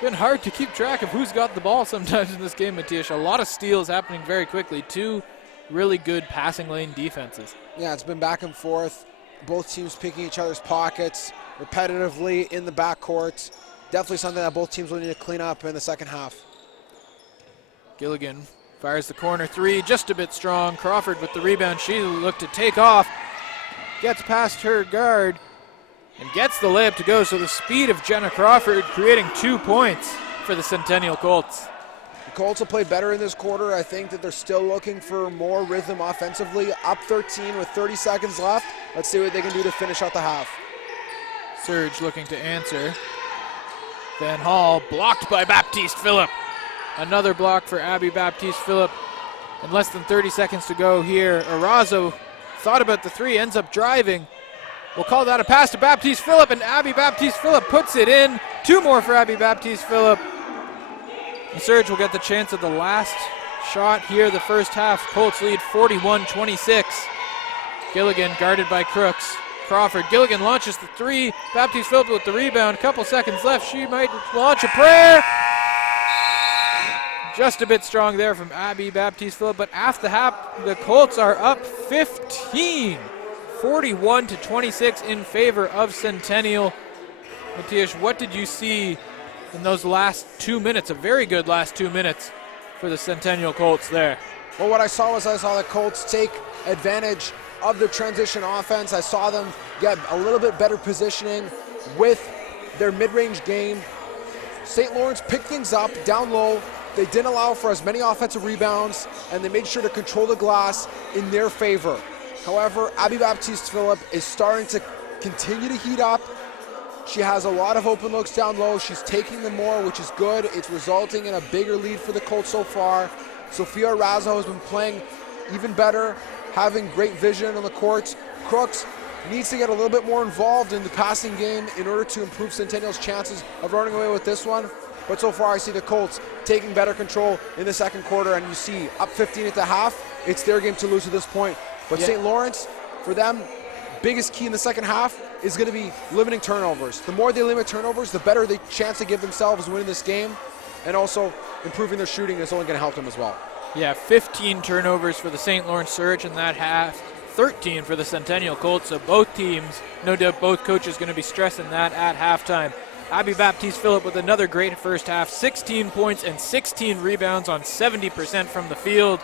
Been hard to keep track of who's got the ball sometimes in this game, Matias. A lot of steals happening very quickly. Two really good passing lane defenses. Yeah, it's been back and forth. Both teams picking each other's pockets repetitively in the backcourt. Definitely something that both teams will need to clean up in the second half. Gilligan fires the corner three, just a bit strong. Crawford with the rebound. She looked to take off. Gets past her guard and gets the layup to go. So the speed of Jenna Crawford creating 2 points for the Centennial Colts. The Colts will play better in this quarter. I think that they're still looking for more rhythm offensively. Up 13 with 30 seconds left. Let's see what they can do to finish out the half. Surge looking to answer. Van Hall blocked by Baptiste Phillip. Another block for Abby Baptiste Phillip. And less than 30 seconds to go here. Arazo thought about the three, ends up driving. We'll call that a pass to Baptiste Phillip, and Abby Baptiste Phillip puts it in. 2 more for Abby Baptiste Phillip. The Surge will get the chance of the last shot here, the first half. Colts lead 41-26. Gilligan guarded by Crooks. Crawford. Gilligan launches the three. Baptiste Phillip with the rebound. Couple seconds left. She might launch a prayer. Just a bit strong there from Abby Baptiste Phillip, but after the half, the Colts are up 15. 41-26 in favor of Centennial. Matias, what did you see in those last 2 minutes? A very good last 2 minutes for the Centennial Colts there. Well, what I saw the Colts take advantage of their transition offense. I saw them get a little bit better positioning with their mid-range game. St. Lawrence picked things up down low. They didn't allow for as many offensive rebounds, and they made sure to control the glass in their favor. However, Abby Baptiste Phillip is starting to continue to heat up. She has a lot of open looks down low. She's taking them more, which is good. It's resulting in a bigger lead for the Colts so far. Sophia Razo has been playing even better, having great vision on the court. Crooks needs to get a little bit more involved in the passing game in order to improve Centennial's chances of running away with this one. But so far I see the Colts taking better control in the second quarter, and you see up 15 at the half. It's their game to lose at this point. But yeah. St. Lawrence, for them, biggest key in the second half is going to be limiting turnovers. The more they limit turnovers, the better the chance they give themselves winning this game, and also improving their shooting is only going to help them as well. Yeah, 15 turnovers for the St. Lawrence Surge in that half, 13 for the Centennial Colts. So both teams, no doubt both coaches going to be stressing that at halftime. Abby Baptiste Phillip with another great first half, 16 points and 16 rebounds on 70% from the field.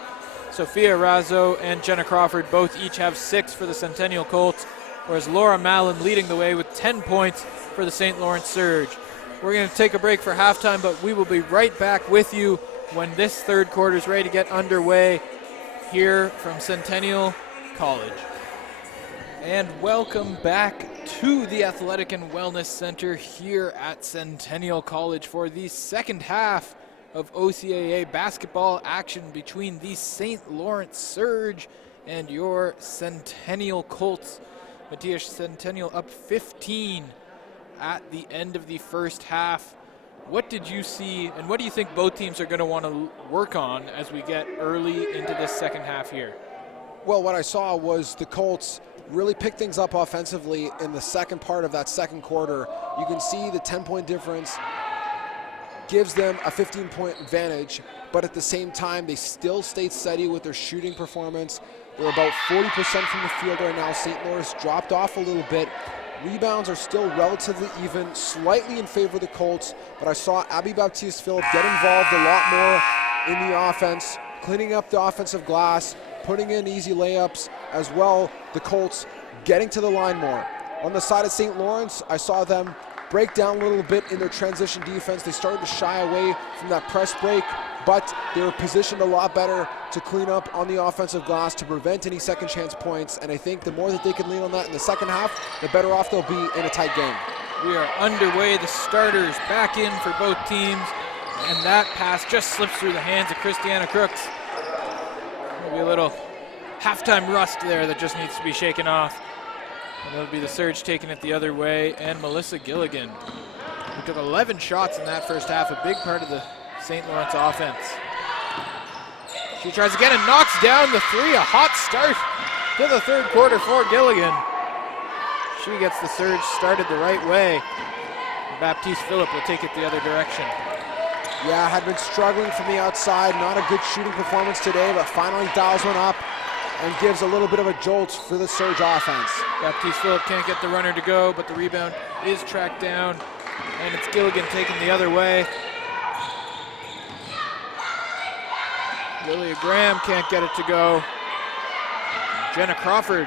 Sophia Razo and Jenna Crawford both each have 6 for the Centennial Colts, whereas Laura Mallon leading the way with 10 points for the St. Lawrence Surge. We're going to take a break for halftime, but we will be right back with you when this third quarter is ready to get underway here from Centennial College. And welcome back to the Athletic and Wellness Center here at Centennial College for the second half of OCAA basketball action between the St. Lawrence Surge and your Centennial Colts. Matias, Centennial up 15 at the end of the first half. What did you see, and what do you think both teams are going to want to work on as we get early into this second half here? Well, what I saw was the Colts really pick things up offensively in the second part of that second quarter. You can see the 10-point difference gives them a 15-point advantage, but at the same time, they still stayed steady with their shooting performance. They're about 40% from the field right now. St. Lawrence dropped off a little bit. Rebounds are still relatively even, slightly in favor of the Colts, but I saw Abby Baptiste Phillip get involved a lot more in the offense, cleaning up the offensive glass, putting in easy layups, as well the Colts getting to the line more. On the side of St. Lawrence, I saw them break down a little bit in their transition defense. They started to shy away from that press break, but they were positioned a lot better to clean up on the offensive glass to prevent any second chance points, and I think the more that they can lean on that in the second half, the better off they'll be in a tight game. We are underway. The starters back in for both teams, and that pass just slips through the hands of Christiana Crooks. Maybe a little halftime rust there that just needs to be shaken off. And it'll be the Surge taking it the other way, and Melissa Gilligan who took 11 shots in that first half, a big part of the St. Lawrence offense. She tries again and knocks down the three. A hot start to the third quarter for Gilligan. She gets the surge started the right way. Baptiste Phillip will take it the other direction. Yeah, had been struggling from the outside. Not a good shooting performance today, but finally dials one up and gives a little bit of a jolt for the surge offense. Baptiste Phillip can't get the runner to go, but the rebound is tracked down, and it's Gilligan taking the other way. Lilia Graham can't get it to go. Jenna Crawford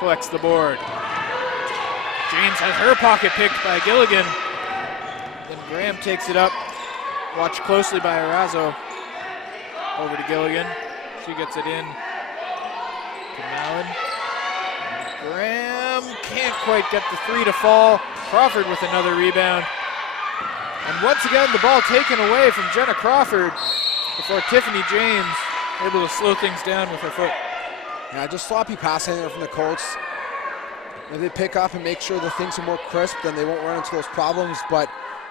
collects the board. James has her pocket picked by Gilligan. Then Graham takes it up. Watched closely by Arazo. Over to Gilligan. She gets it in to Mallon. Graham can't quite get the three to fall. Crawford with another rebound. And once again, the ball taken away from Jenna Crawford before Tiffany James able to slow things down with her foot. Yeah, just sloppy passing there from the Colts. If they pick up and make sure the things are more crisp, then they won't run into those problems, but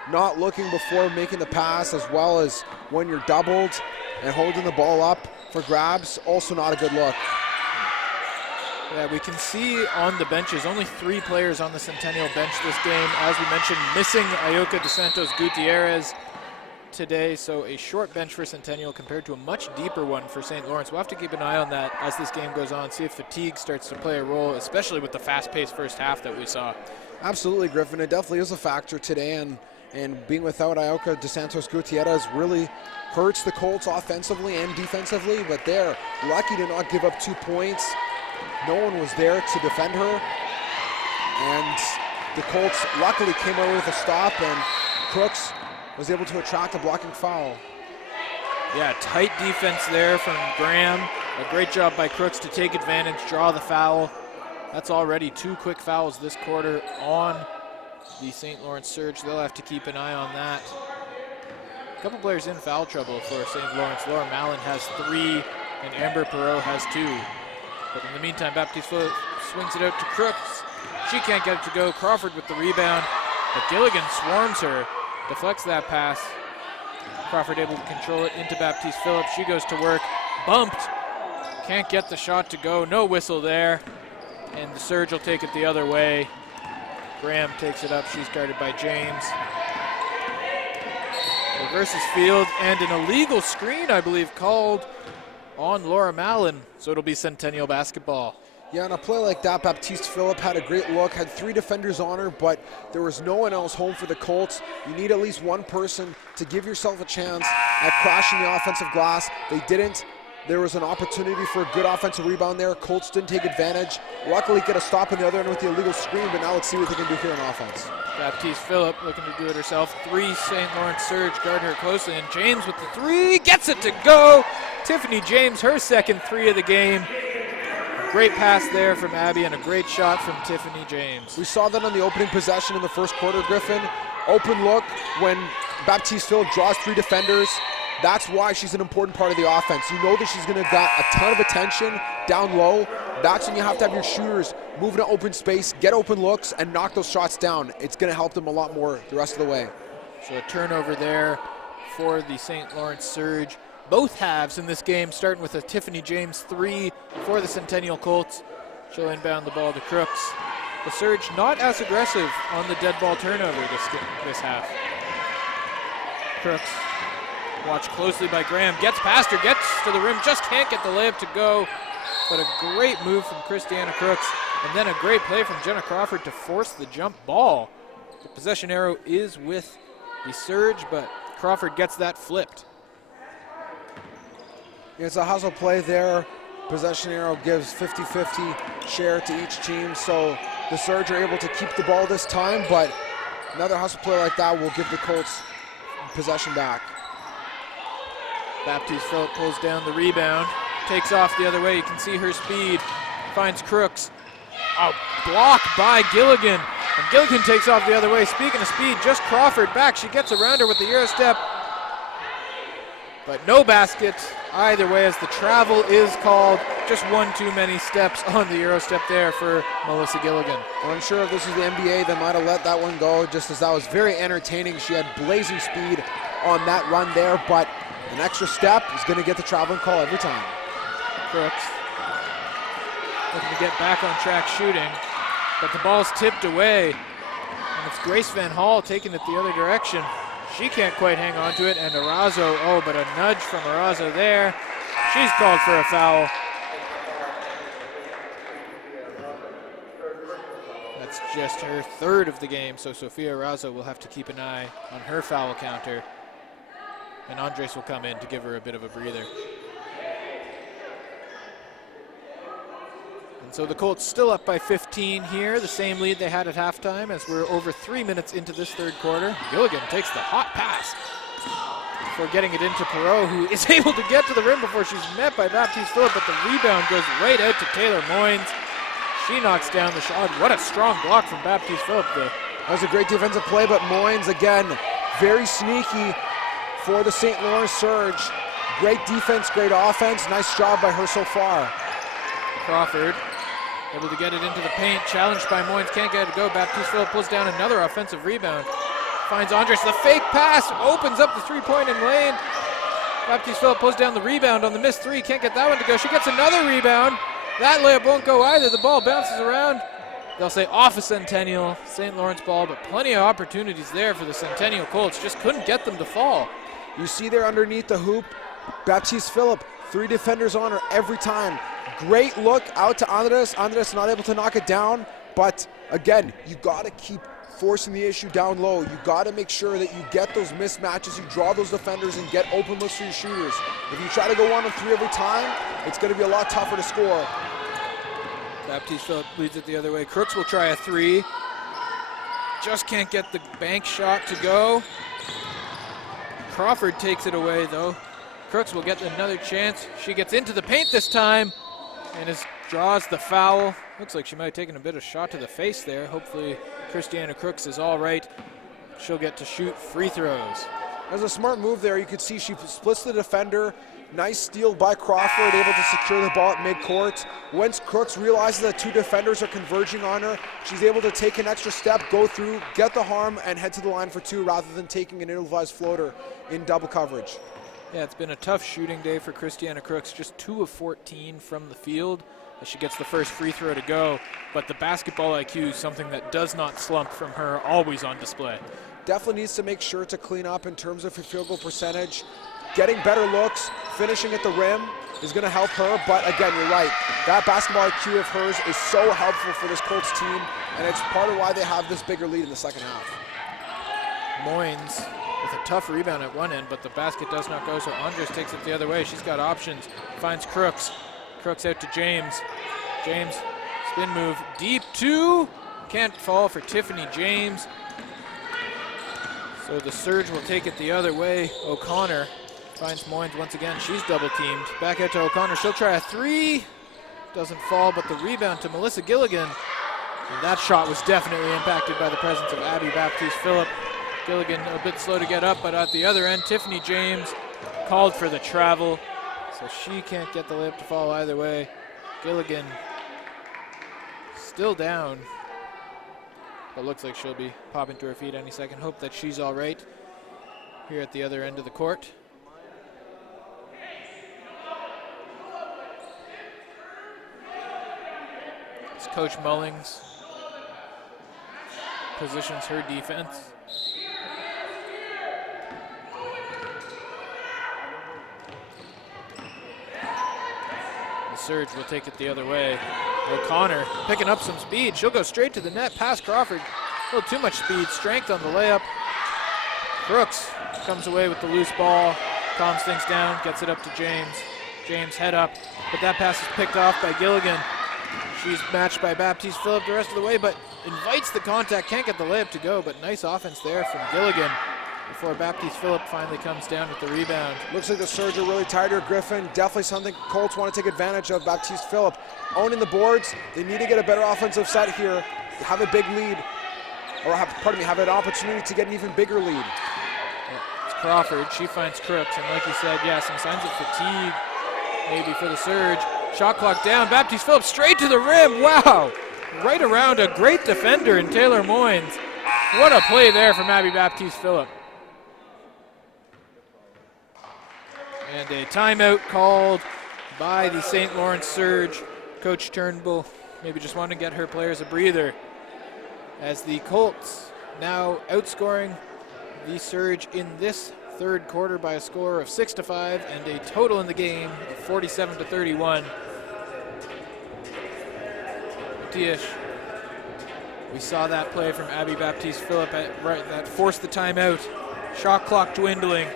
not looking before making the pass, as well as when you're doubled and holding the ball up for grabs, also not a good look. Yeah, we can see on the benches, only 3 players on the Centennial bench this game. As we mentioned, missing Ayoka De Santos Gutierrez today, so a short bench for Centennial compared to a much deeper one for St. Lawrence. We'll have to keep an eye on that as this game goes on, see if fatigue starts to play a role, especially with the fast-paced first half that we saw. Absolutely, Griffin. It definitely is a factor today, and being without Ayoka De Santos Gutierrez really hurts the Colts offensively and defensively, but they're lucky to not give up 2 points. No one was there to defend her, and the Colts luckily came away with a stop, and Crooks was able to attract a blocking foul. Yeah, tight defense there from Graham. A great job by Crooks to take advantage, draw the foul. That's already 2 quick fouls this quarter on the St. Lawrence Surge. They'll have to keep an eye on that. A couple players in foul trouble for St. Lawrence. Laura Mallon has 3 and Amber Perot has 2. But in the meantime, Baptiste Phillip swings it out to Crooks. She can't get it to go. Crawford with the rebound, but Gilligan swarms her, deflects that pass. Crawford able to control it into Baptiste Phillip. She goes to work, bumped, can't get the shot to go. No whistle there, and the Surge will take it the other way. Graham takes it up. She's guarded by James. Reverses field, and an illegal screen, I believe, called on Laura Mallon, so it'll be Centennial basketball. Yeah, on a play like that, Baptiste Phillip had a great look, had 3 defenders on her, but there was no one else home for the Colts. You need at least one person to give yourself a chance at crashing the offensive glass. They didn't. There was an opportunity for a good offensive rebound there. Colts didn't take advantage. Luckily get a stop on the other end with the illegal screen, but now let's see what they can do here on offense. Baptiste Phillip looking to do it herself. 3 St. Lawrence Surge guard her closely, and James with the 3, gets it to go. Tiffany James, her second 3 of the game. A great pass there from Abby and a great shot from Tiffany James. We saw that on the opening possession in the first quarter, Griffin. Open look when Baptiste Phillip draws 3 defenders. That's why she's an important part of the offense. You know that she's going to get a ton of attention down low. That's when you have to have your shooters move into open space, get open looks, and knock those shots down. It's going to help them a lot more the rest of the way. So a turnover there for the St. Lawrence Surge. Both halves in this game, starting with a Tiffany James 3 for the Centennial Colts. She'll inbound the ball to Crooks. The Surge not as aggressive on the dead ball turnover this half. Crooks, watched closely by Graham, gets past her, gets to the rim, just can't get the layup to go. But a great move from Christiana Crooks, and then a great play from Jenna Crawford to force the jump ball. The possession arrow is with the Surge, but Crawford gets that flipped. It's a hustle play there. Possession arrow gives 50-50 share to each team, so the Surge are able to keep the ball this time, but another hustle play like that will give the Colts possession back. Baptiste Phillip pulls down the rebound, takes off the other way. You can see her speed, finds Crooks. A block by Gilligan, and Gilligan takes off the other way. Speaking of speed, just Crawford back. She gets around her with the Euro step, but no basket. either way as the travel is called. Just one too many steps on the Euro step there for Melissa Gilligan. I'm unsure if this was the NBA that might have let that one go, just as that was very entertaining. She had blazing speed on that run there, but an extra step is going to get the traveling call every time. Crooks looking to get back on track shooting, but the ball's tipped away, and it's Grace Van Hall taking it the other direction. She can't quite hang on to it, and Arazo, oh, but a nudge from Arazo there. She's called for a foul. That's just her third of the game, so Sofia Arazo will have to keep an eye on her foul counter, and Andres will come in to give her a bit of a breather. And so the Colts still up by 15 here, the same lead they had at halftime as we're over 3 minutes into this third quarter. Gilligan takes the hot pass before getting it into Perot, who is able to get to the rim before she's met by Baptiste Phillip, but the rebound goes right out to Taylor Moynes. She knocks down the shot. What a strong block from Baptiste Phillip. That was a great defensive play, but Moynes, again, very sneaky for the St. Lawrence Surge. Great defense, great offense. Nice job by her so far. Crawford able to get it into the paint, challenged by Moynes, can't get it to go. Baptiste Phillip pulls down another offensive rebound. Finds Andres, the fake pass, opens up the three-point in lane. Baptiste Phillip pulls down the rebound on the missed three, can't get that one to go. She gets another rebound. That layup won't go either. The ball bounces around. They'll say off a Centennial, St. Lawrence ball, but plenty of opportunities there for the Centennial Colts. Just couldn't get them to fall. You see there underneath the hoop, Baptiste Phillip, 3 defenders on her every time. Great look out to Andres. Andres not able to knock it down, but again, you got to keep forcing the issue down low. You got to make sure that you get those mismatches, you draw those defenders and get open looks for your shooters. If you try to go 1 on 3 every time, it's going to be a lot tougher to score. Baptiste Phillip leads it the other way. Crooks will try a 3. Just can't get the bank shot to go. Crawford takes it away though. Crooks will get another chance. She gets into the paint this time and draws the foul. Looks like she might have taken a bit of shot to the face there. Hopefully Christiana Crooks is all right. She'll get to shoot free throws. There's a smart move there. You could see she splits the defender. Nice steal by Crawford, able to secure the ball at midcourt. Once Crooks realizes that 2 defenders are converging on her, she's able to take an extra step, go through, get the harm, and head to the line for 2 rather than taking an ill-advised floater in double coverage. Yeah, it's been a tough shooting day for Christiana Crooks. Just 2 of 14 from the field as she gets the first free throw to go. But the basketball IQ is something that does not slump from her, always on display. Definitely needs to make sure to clean up in terms of her field goal percentage. Getting better looks, finishing at the rim is going to help her. But again, you're right. That basketball IQ of hers is so helpful for this Colts team, and it's part of why they have this bigger lead in the second half. Moynes with a tough rebound at one end, but the basket does not go, so Andres takes it the other way. She's got options, finds Crooks. Crooks out to James. James, spin move, deep 2. Can't fall for Tiffany James. So the Surge will take it the other way. O'Connor finds Moynes once again. She's double teamed. Back out to O'Connor. She'll try a 3. Doesn't fall, but the rebound to Melissa Gilligan. And that shot was definitely impacted by the presence of Abby Baptiste Phillip. Gilligan a bit slow to get up, but at the other end, Tiffany James called for the travel. So she can't get the layup to fall either way. Gilligan still down, but looks like she'll be popping to her feet any second. Hope that she's all right here at the other end of the court. As Coach Mullings positions her defense. Surge will take it the other way. O'Connor picking up some speed. She'll go straight to the net past Crawford. A little too much speed, strength on the layup. Brooks comes away with the loose ball, calms things down, gets it up to James. James head up, but that pass is picked off by Gilligan. She's matched by Baptiste Phillip the rest of the way, but invites the contact, can't get the layup to go, but nice offense there from Gilligan before Baptiste Phillip finally comes down with the rebound. Looks like the Surge are really tired here, Griffin. Definitely something Colts want to take advantage of. Baptiste Phillip owning the boards. They need to get a better offensive set here, have a big lead, or have an opportunity to get an even bigger lead. Yeah. It's Crawford. She finds Crooks, and like you said, yeah, some signs of fatigue maybe for the Surge. Shot clock down. Baptiste Phillip straight to the rim. Wow! Right around a great defender in Taylor Moynes. What a play there from Abby Baptiste Phillip. And a timeout called by the St. Lawrence Surge. Coach Turnbull maybe just wanted to get her players a breather, as the Colts now outscoring the Surge in this third quarter by a score of 6-5 and a total in the game of 47-31. Matias, we saw that play from Abby Baptiste Phillip that forced the timeout. Shot clock dwindling.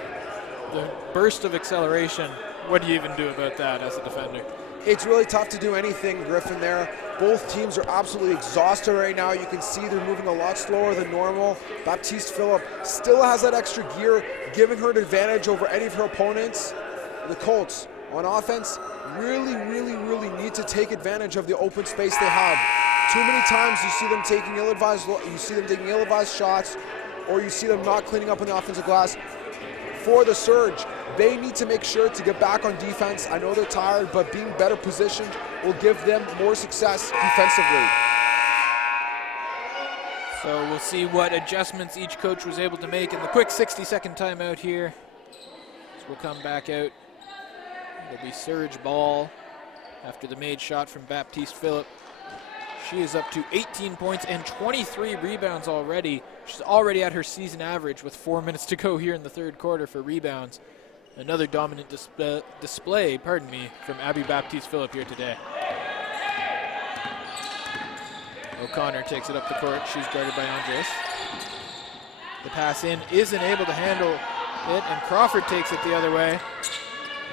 The burst of acceleration. What do you even do about that as a defender? It's really tough to do anything, Griffin, there. Both teams are absolutely exhausted right now. You can see they're moving a lot slower than normal. Baptiste Phillip still has that extra gear, giving her an advantage over any of her opponents. The Colts, on offense, really need to take advantage of the open space they have. Too many times you see them taking ill-advised shots, or you see them not cleaning up on the offensive glass. For the Surge, they need to make sure to get back on defense. I know they're tired, but being better positioned will give them more success defensively. So we'll see what adjustments each coach was able to make in the quick 60-second timeout here. So we'll come back out. It'll be Surge ball after the made shot from Baptiste Phillip. She is up to 18 points and 23 rebounds already. She's already at her season average with 4 minutes to go here in the third quarter for rebounds. Another dominant display from Abby Baptiste Phillip here today. O'Connor takes it up the court. She's guarded by Andres. The pass in isn't able to handle it, and Crawford takes it the other way.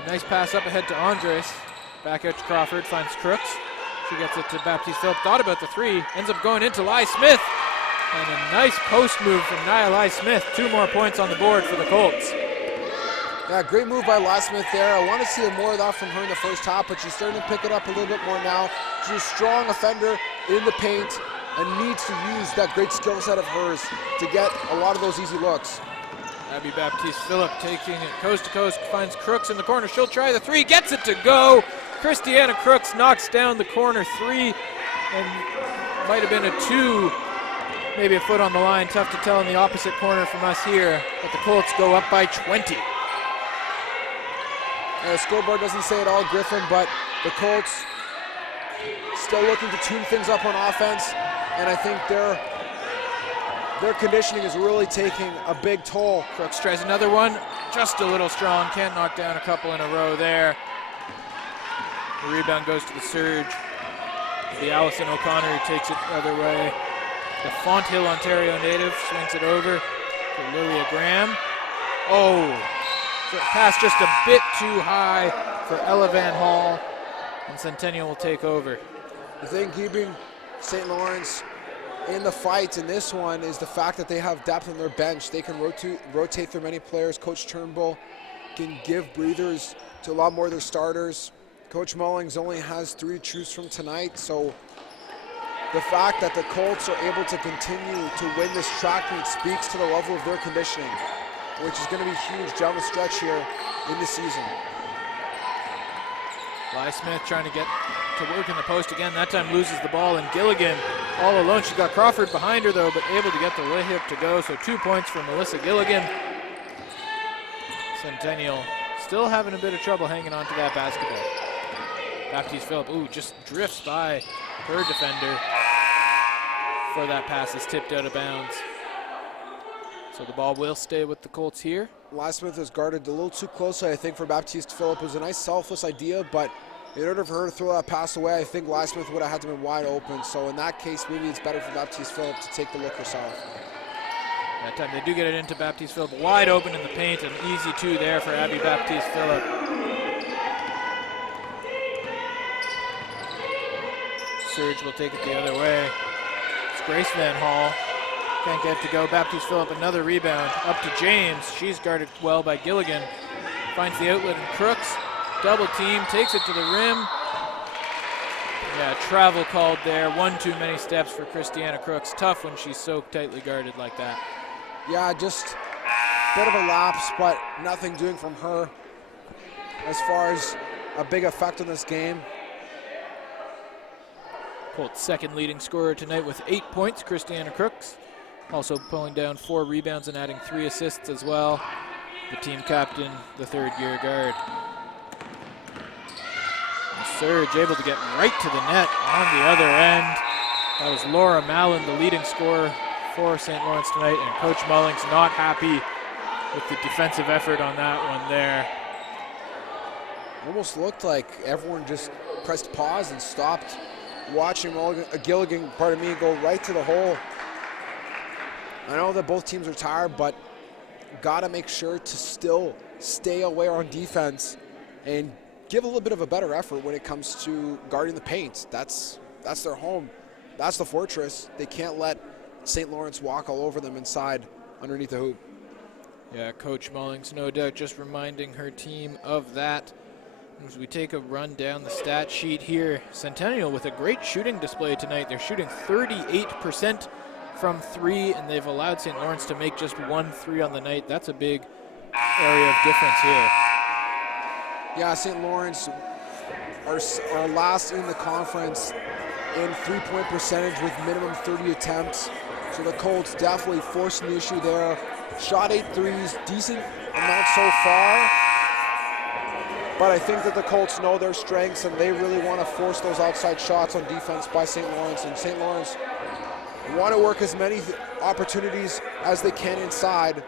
A nice pass up ahead to Andres. Back out to Crawford, finds Crooks. She gets it to Baptiste Phillip. Thought about the three, ends up going into Lai Smith. And a nice post move from Nia Lai Smith. 2 more points on the board for the Colts. Yeah, great move by Lai Smith there. I want to see more of that from her in the first half, but she's starting to pick it up a little bit more now. She's a strong offender in the paint and needs to use that great skill set of hers to get a lot of those easy looks. Abby Baptiste Phillip taking it coast to coast, finds Crooks in the corner. She'll try the three, gets it to go. Christiana Crooks knocks down the corner three, and might have been a 2, maybe a foot on the line. Tough to tell in the opposite corner from us here, but the Colts go up by 20. The scoreboard doesn't say it all, Griffin, but the Colts still looking to tune things up on offense, and I think their conditioning is really taking a big toll. Crooks tries another one, just a little strong, can't knock down a couple in a row there. The rebound goes to the Surge. The Allison O'Connor who takes it the other way. The Fonthill, Ontario native swings it over to Lilia Graham. Oh, pass just a bit too high for Ella Van Hall, and Centennial will take over. The thing keeping St. Lawrence in the fight in this one is the fact that they have depth on their bench. They can rotate through many players. Coach Turnbull can give breathers to a lot more of their starters. Coach Mullings only has 3 to choose from tonight, so the fact that the Colts are able to continue to win this track meet speaks to the level of their conditioning, which is going to be huge down the stretch here in the season. Lai Smith trying to get to work in the post again. That time loses the ball, and Gilligan all alone. She's got Crawford behind her though, but able to get the lay hip to go. So 2 points for Melissa Gilligan. Centennial still having a bit of trouble hanging on to that basketball. Baptiste Phillip, just drifts by her defender before that pass is tipped out of bounds. So the ball will stay with the Colts here. Lai Smith is guarded a little too closely, I think, for Baptiste Phillip. It was a nice selfless idea, but in order for her to throw that pass away, I think Lai Smith would have had to be wide open. So in that case, maybe it's better for Baptiste Phillip to take the look herself. That time they do get it into Baptiste Phillip, wide open in the paint. An easy 2 there for Abby Baptiste Phillip. Surge will take it the other way. It's Grace Van Hall. Can't get it to go. Baptiste Phillip, another rebound. Up to James. She's guarded well by Gilligan. Finds the outlet in Crooks. Double team, takes it to the rim. Yeah, travel called there. 1 too many steps for Christiana Crooks. Tough when she's so tightly guarded like that. Yeah, just Bit of a lapse, but nothing doing from her as far as a big effect on this game. Colts' second leading scorer tonight with 8 points, Christiana Crooks. Also pulling down 4 rebounds and adding 3 assists as well. The team captain, the third-year guard. And Surge able to get right to the net on the other end. That was Laura Mallon, the leading scorer for St. Lawrence tonight, and Coach Mullings not happy with the defensive effort on that one there. Almost looked like everyone just pressed pause and stopped watching Gilligan, go right to the hole. I know that both teams are tired, but gotta make sure to still stay away on defense and give a little bit of a better effort when it comes to guarding the paint. That's their home. That's the fortress. They can't let St. Lawrence walk all over them inside underneath the hoop. Yeah, Coach Mullings, no doubt, just reminding her team of that. As we take a run down the stat sheet here, Centennial with a great shooting display tonight. They're shooting 38% from 3, and they've allowed St. Lawrence to make just 1 3 on the night. That's a big area of difference here. Yeah, St. Lawrence are last in the conference in three-point percentage with minimum 30 attempts. So the Colts definitely forcing the issue there. Shot 8 threes, decent amount so far. But I think that the Colts know their strengths and they really want to force those outside shots on defense by St. Lawrence. And St. Lawrence want to work as many opportunities as they can inside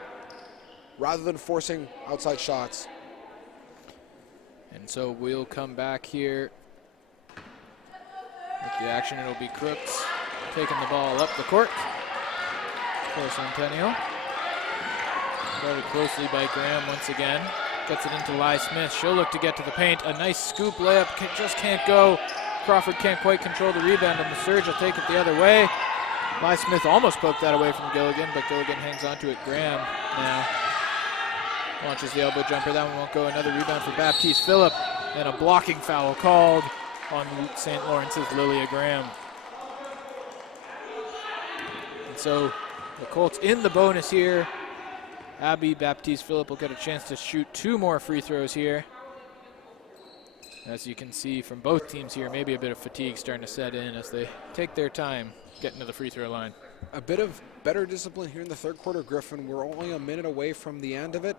rather than forcing outside shots. And so we'll come back here with the action. It'll be Crooks taking the ball up the court for Centennial. Guarded closely by Graham once again. Gets it into Lai Smith. She'll look to get to the paint. A nice scoop layup, just can't go. Crawford can't quite control the rebound, and the Surge will take it the other way. Lai Smith almost poked that away from Gilligan, but Gilligan hangs on to it. Graham now launches the elbow jumper. That one won't go. Another rebound for Baptiste Phillip, and a blocking foul called on St. Lawrence's Lilia Graham. And so the Colts in the bonus here. Abby Baptiste Phillip will get a chance to shoot 2 more free throws here. As you can see from both teams here, maybe a bit of fatigue starting to set in as they take their time getting to the free throw line. A bit of better discipline here in the third quarter, Griffin. We're only a minute away from the end of it,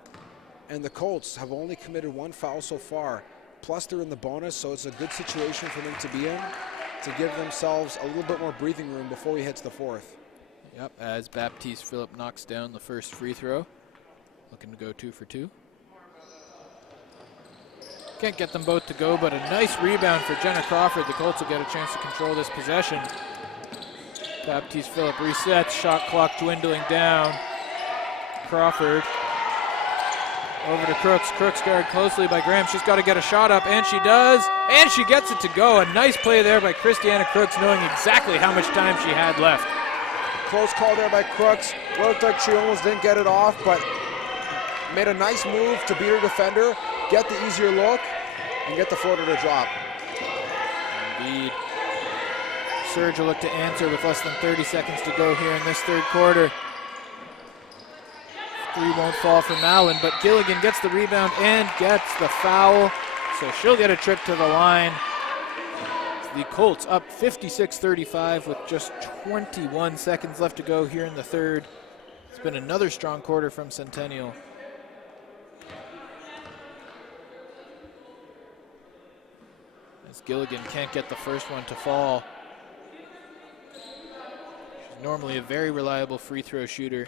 and the Colts have only committed 1 foul so far. Plus they're in the bonus, so it's a good situation for them to be in to give themselves a little bit more breathing room before we hit to the fourth. Yep, as Baptiste Phillip knocks down the first free throw. Looking to go 2 for 2. Can't get them both to go, but a nice rebound for Jenna Crawford. The Colts will get a chance to control this possession. Baptiste Phillip resets, shot clock dwindling down. Crawford over to Crooks. Crooks guarded closely by Graham. She's got to get a shot up, and she does, and she gets it to go. A nice play there by Christiana Crooks, knowing exactly how much time she had left. Close call there by Crooks. Looked like she almost didn't get it off, but made a nice move to beat her defender, get the easier look, and get the floater to drop. Indeed. Surge will look to answer with less than 30 seconds to go here in this third quarter. 3 won't fall for Mallon, but Gilligan gets the rebound and gets the foul, so she'll get a trip to the line. The Colts up 56-35 with just 21 seconds left to go here in the third. It's been another strong quarter from Centennial. As Gilligan can't get the first one to fall. She's normally a very reliable free throw shooter,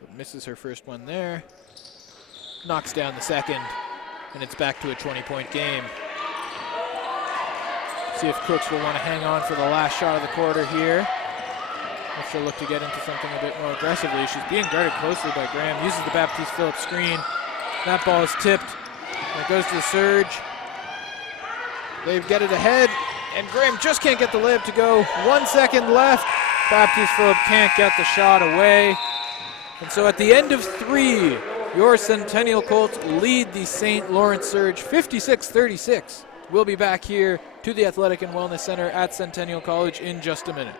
but misses her first one there. Knocks down the second, and it's back to a 20-point game. See if Crooks will want to hang on for the last shot of the quarter here. If she'll look to get into something a bit more aggressively. She's being guarded closely by Graham. Uses the Baptiste Phillip screen. That ball is tipped, and it goes to the Surge. They get it ahead, and Graham just can't get the layup to go. 1 second left. Baptiste Phillip can't get the shot away. And so at the end of 3, your Centennial Colts lead the St. Lawrence Surge 56-36. We'll be back here to the Athletic and Wellness Center at Centennial College in just a minute.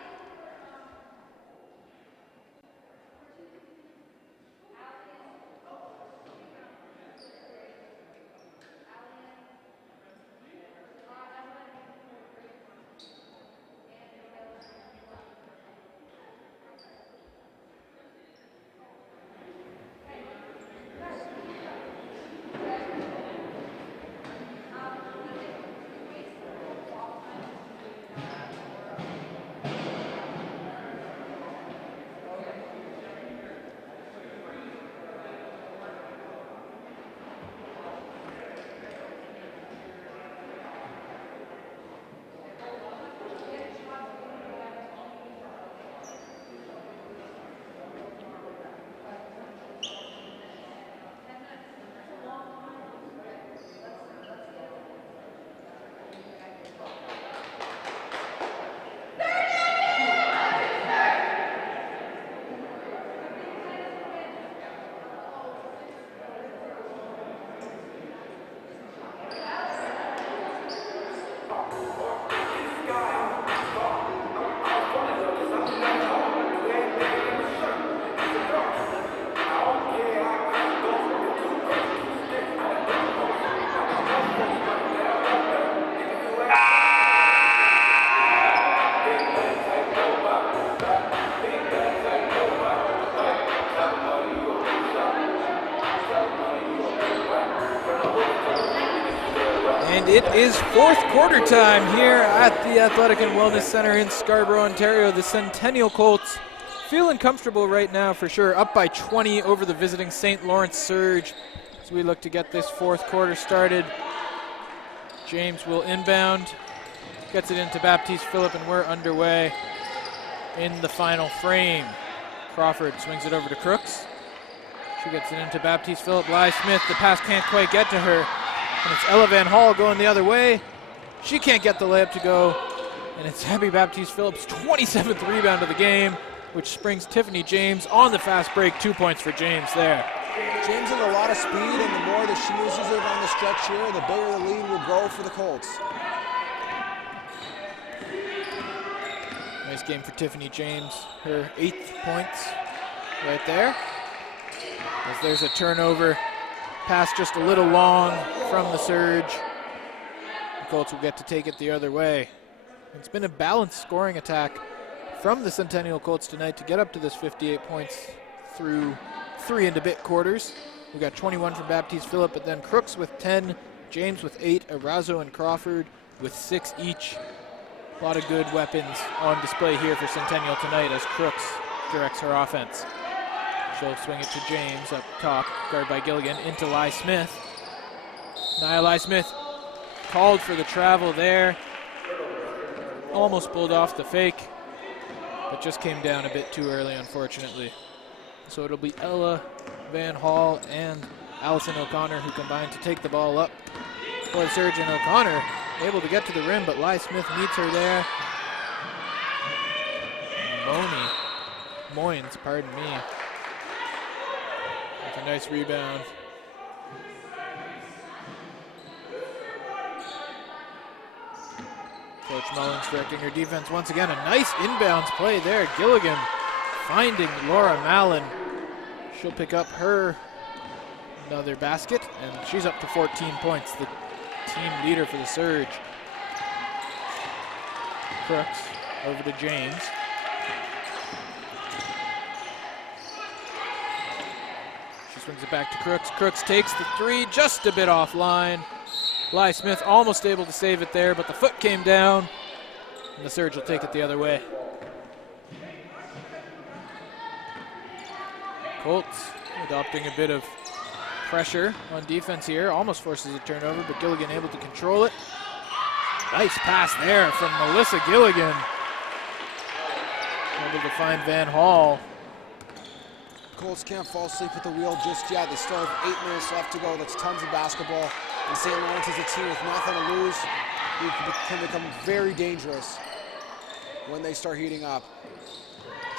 it is fourth quarter time here at the Athletic and Wellness Center in Scarborough, Ontario. The Centennial Colts feeling comfortable right now for sure, up by 20 over the visiting St. Lawrence Surge as we look to get this fourth quarter started. James will inbound, gets it into Baptiste Phillip, and we're underway in the final frame. Crawford swings it over to Crooks. She gets it into Baptiste Phillip. Lai Smith, the pass can't quite get to her. And it's Ella Van Hall going the other way. She can't get the layup to go. And it's Abby Baptiste Phillips' 27th rebound of the game, which springs Tiffany James on the fast break. 2 points for James there. James has a lot of speed, and the more that she uses it on the stretch here, the bigger the lead will grow for the Colts. Nice game for Tiffany James. Her 8th points right there. As there's a turnover. Pass just a little long from the Surge. The Colts will get to take it the other way. It's been a balanced scoring attack from the Centennial Colts tonight to get up to this 58 points through 3 and a bit quarters. We got 21 from Baptiste Phillip, but then Crooks with 10, James with 8, Arazo and Crawford with 6 each. A lot of good weapons on display here for Centennial tonight as Crooks directs her offense. She'll swing it to James up top, guarded by Gilligan, into Lai Smith. Nia Lai Smith called for the travel there. Almost pulled off the fake, but just came down a bit too early, unfortunately. So it'll be Ella Van Hall and Allison O'Connor who combine to take the ball up for the Surge, and O'Connor able to get to the rim, but Lai Smith meets her there. Moynes, pardon me. With a nice rebound. Coach Mullins directing her defense once again. A nice inbounds play there. Gilligan finding Laura Mallon. She'll pick up her another basket, and she's up to 14 points, the team leader for the Surge. Crooks over to James. She swings it back to Crooks. Crooks takes the three, just a bit offline. Lai Smith almost able to save it there, but the foot came down, and the Surge will take it the other way. Colts adopting a bit of pressure on defense here. Almost forces a turnover, but Gilligan able to control it. Nice pass there from Melissa Gilligan. Able to find Van Hall. Colts can't fall asleep at the wheel just yet. They still have 8 minutes left to go. That's tons of basketball. And St. Lawrence is a team with nothing to lose. Who can become very dangerous when they start heating up.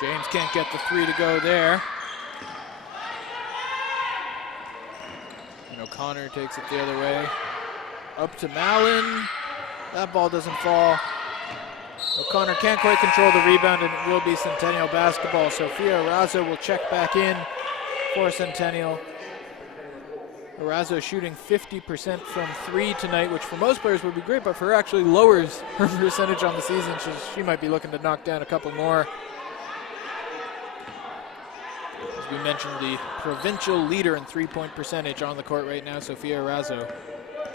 James can't get the three to go there. And O'Connor takes it the other way. Up to Mallon. That ball doesn't fall. O'Connor can't quite control the rebound, and it will be Centennial basketball. Sophia Arazo will check back in for Centennial. Arazo shooting 50% from 3 tonight, which for most players would be great, but for her actually lowers her percentage on the season. She might be looking to knock down a couple more. As we mentioned, the provincial leader in three-point percentage on the court right now, Sophia Arazo,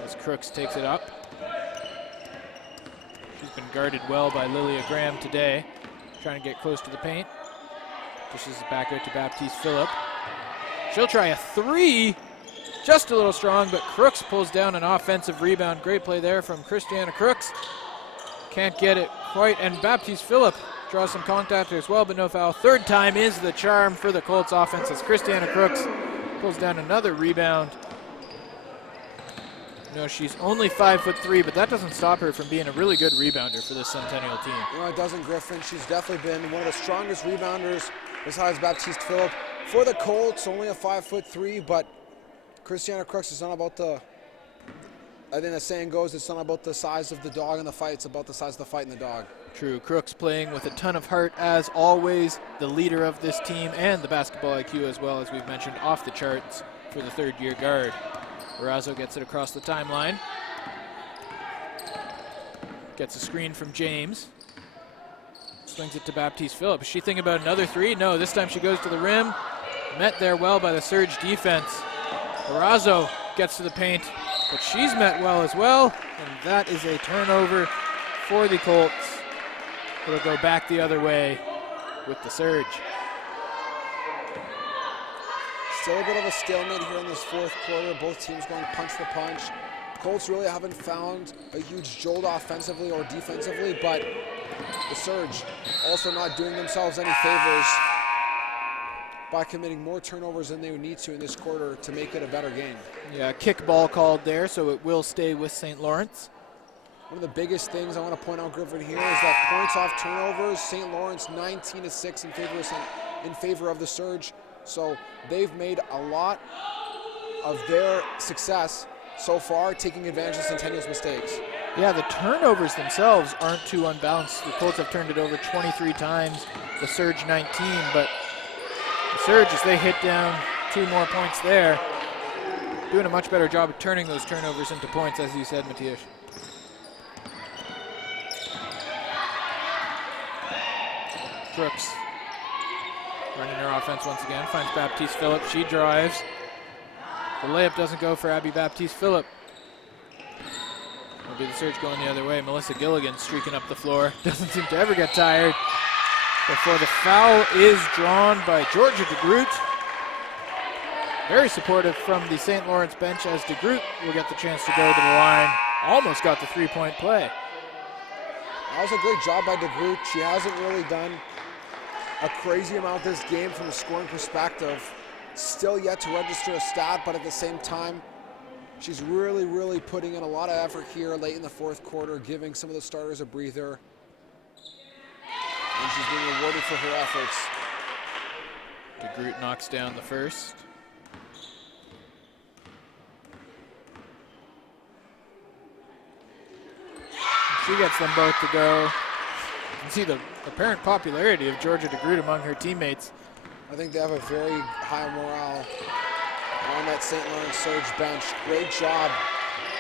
as Crooks takes it up. She's been guarded well by Lilia Graham today, trying to get close to the paint. Dishes it back out to Baptiste Phillip. She'll try a three, just a little strong, but Crooks pulls down an offensive rebound. Great play there from Christiana Crooks. Can't get it quite, and Baptiste Phillip draws some contact as well, but no foul. Third time is the charm for the Colts offense as Christiana Crooks pulls down another rebound. No, she's only 5'3", but that doesn't stop her from being a really good rebounder for this Centennial team. No, it doesn't, Griffin. She's definitely been one of the strongest rebounders besides Baptiste Phillip. For the Colts, only a 5'3", but Christiana Crooks is not about the, I think the saying goes, it's not about the size of the dog in the fight, it's about the size of the fight in the dog. True. Crooks playing with a ton of heart as always, the leader of this team, and the basketball IQ as well, as we've mentioned, off the charts for the third-year guard. Arazo gets it across the timeline. Gets a screen from James. Swings it to Baptiste Phillip. Is she thinking about another three? No, this time she goes to the rim. Met there well by the Surge defense. Arazo gets to the paint. but she's met well as well, and that is a turnover for the Colts. It'll go back the other way with the surge. Still a bit of a stalemate here in this fourth quarter. Both teams going punch for punch. Colts really haven't found a huge jolt offensively or defensively, but the surge also not doing themselves any favors by committing more turnovers than they would need to in this quarter to make it a better game. Yeah, kick ball called there, so it will stay with St. Lawrence. One of the biggest things I want to point out, Griffin, here is that points off turnovers, St. Lawrence 19-6 in favor of the surge. So they've made a lot of their success so far taking advantage of Centennial's mistakes. Yeah, the turnovers themselves aren't too unbalanced. The Colts have turned it over 23 times, the surge 19, but the surge, as they hit down 2 more points there, doing a much better job of turning those turnovers into points, as you said, Matthias. Crooks running her offense once again, finds Baptiste Phillip. She drives. The layup doesn't go for Abby Baptiste Phillip. It'll be the surge going the other way. Melissa Gilligan streaking up the floor. Doesn't seem to ever get tired. Before the foul is drawn by Georgia DeGroot. Very supportive from the St. Lawrence bench as DeGroot will get the chance to go to the line. Almost got the 3-point play. That was a great job by DeGroot. She hasn't really done a crazy amount this game from a scoring perspective. Still yet to register a stat, but at the same time, she's really putting in a lot of effort here late in the fourth quarter, giving some of the starters a breather. And she's being rewarded for her efforts. DeGroot knocks down the first. She gets them both to go. You can see the apparent popularity of Georgia DeGroot among her teammates. I think they have a very high morale on that St. Lawrence Surge bench. Great job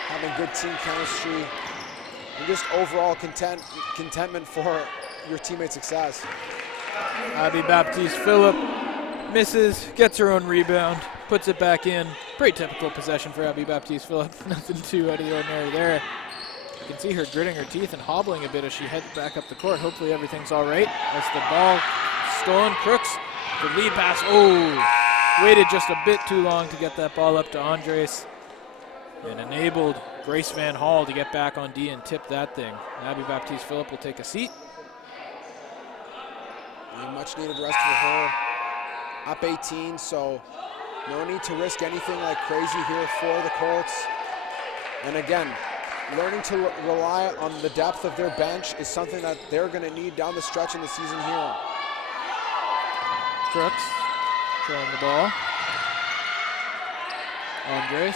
having good team chemistry and just overall contentment for your teammate's success. Abby Baptiste Phillip misses, gets her own rebound, puts it back in. Pretty typical possession for Abby Baptiste Phillip. Nothing too out of the ordinary there. You can see her gritting her teeth and hobbling a bit as she heads back up the court. Hopefully everything's all right. As the ball stolen, Crooks, the lead pass. Oh, waited just a bit too long to get that ball up to Andres and enabled Grace Van Hall to get back on D and tip that thing. Abby Baptiste Phillip will take a seat. A much needed rest for her. Up 18, so no need to risk anything like crazy here for the Colts. And again, learning to rely on the depth of their bench is something that they're going to need down the stretch in the season here. Crooks throwing the ball. Andres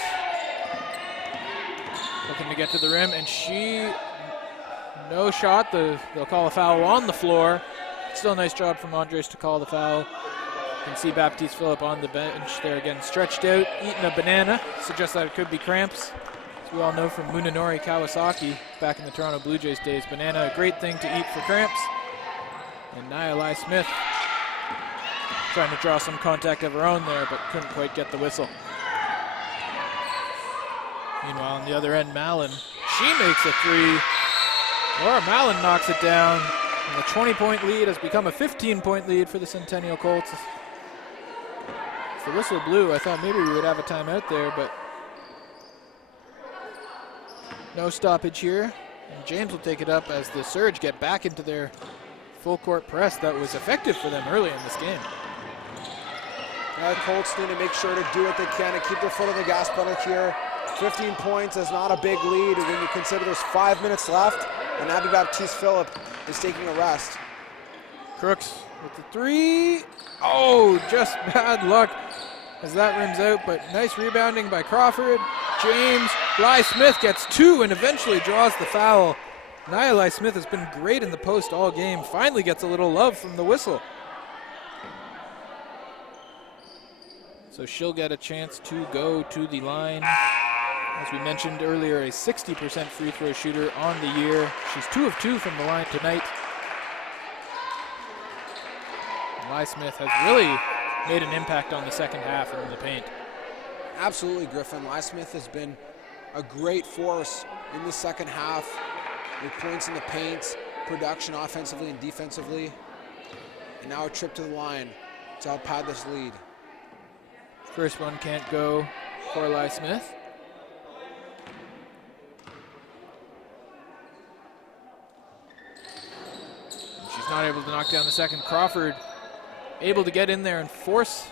looking to get to the rim, and no shot. They'll call a foul on the floor. Still a nice job from Andres to call the foul. You can see Baptiste Phillip on the bench there again, stretched out, eating a banana. Suggests that it could be cramps. As we all know from Munenori Kawasaki back in the Toronto Blue Jays days, banana, a great thing to eat for cramps. And Nia Lai Smith trying to draw some contact of her own there, but couldn't quite get the whistle. Meanwhile, on the other end, Mallon, she makes a three. Laura Mallon knocks it down. And the 20-point lead has become a 15-point lead for the Centennial Colts. If the whistle blew, I thought maybe we would have a timeout there, but no stoppage here. And James will take it up as the Surge get back into their full court press that was effective for them early in this game. The Colts need to make sure to do what they can to keep their foot on the gas pedal here. 15 points is not a big lead when you consider there's 5 minutes left and Abby Baptiste Phillip is taking a rest. Crooks with the three. Oh, just bad luck as that rims out, but nice rebounding by Crawford. James, Lai Smith gets 2 and eventually draws the foul. Nia Lai Smith has been great in the post all game. Finally gets a little love from the whistle. So she'll get a chance to go to the line. As we mentioned earlier, a 60% free throw shooter on the year. She's 2 of 2 from the line tonight. Lai Smith has really made an impact on the second half in the paint. Absolutely, Griffin. Lai Smith has been a great force in the second half with points in the paint, production offensively and defensively. And now a trip to the line to help pad this lead. First one can't go for Eli Smith. She's not able to knock down the second. Crawford able to get in there and force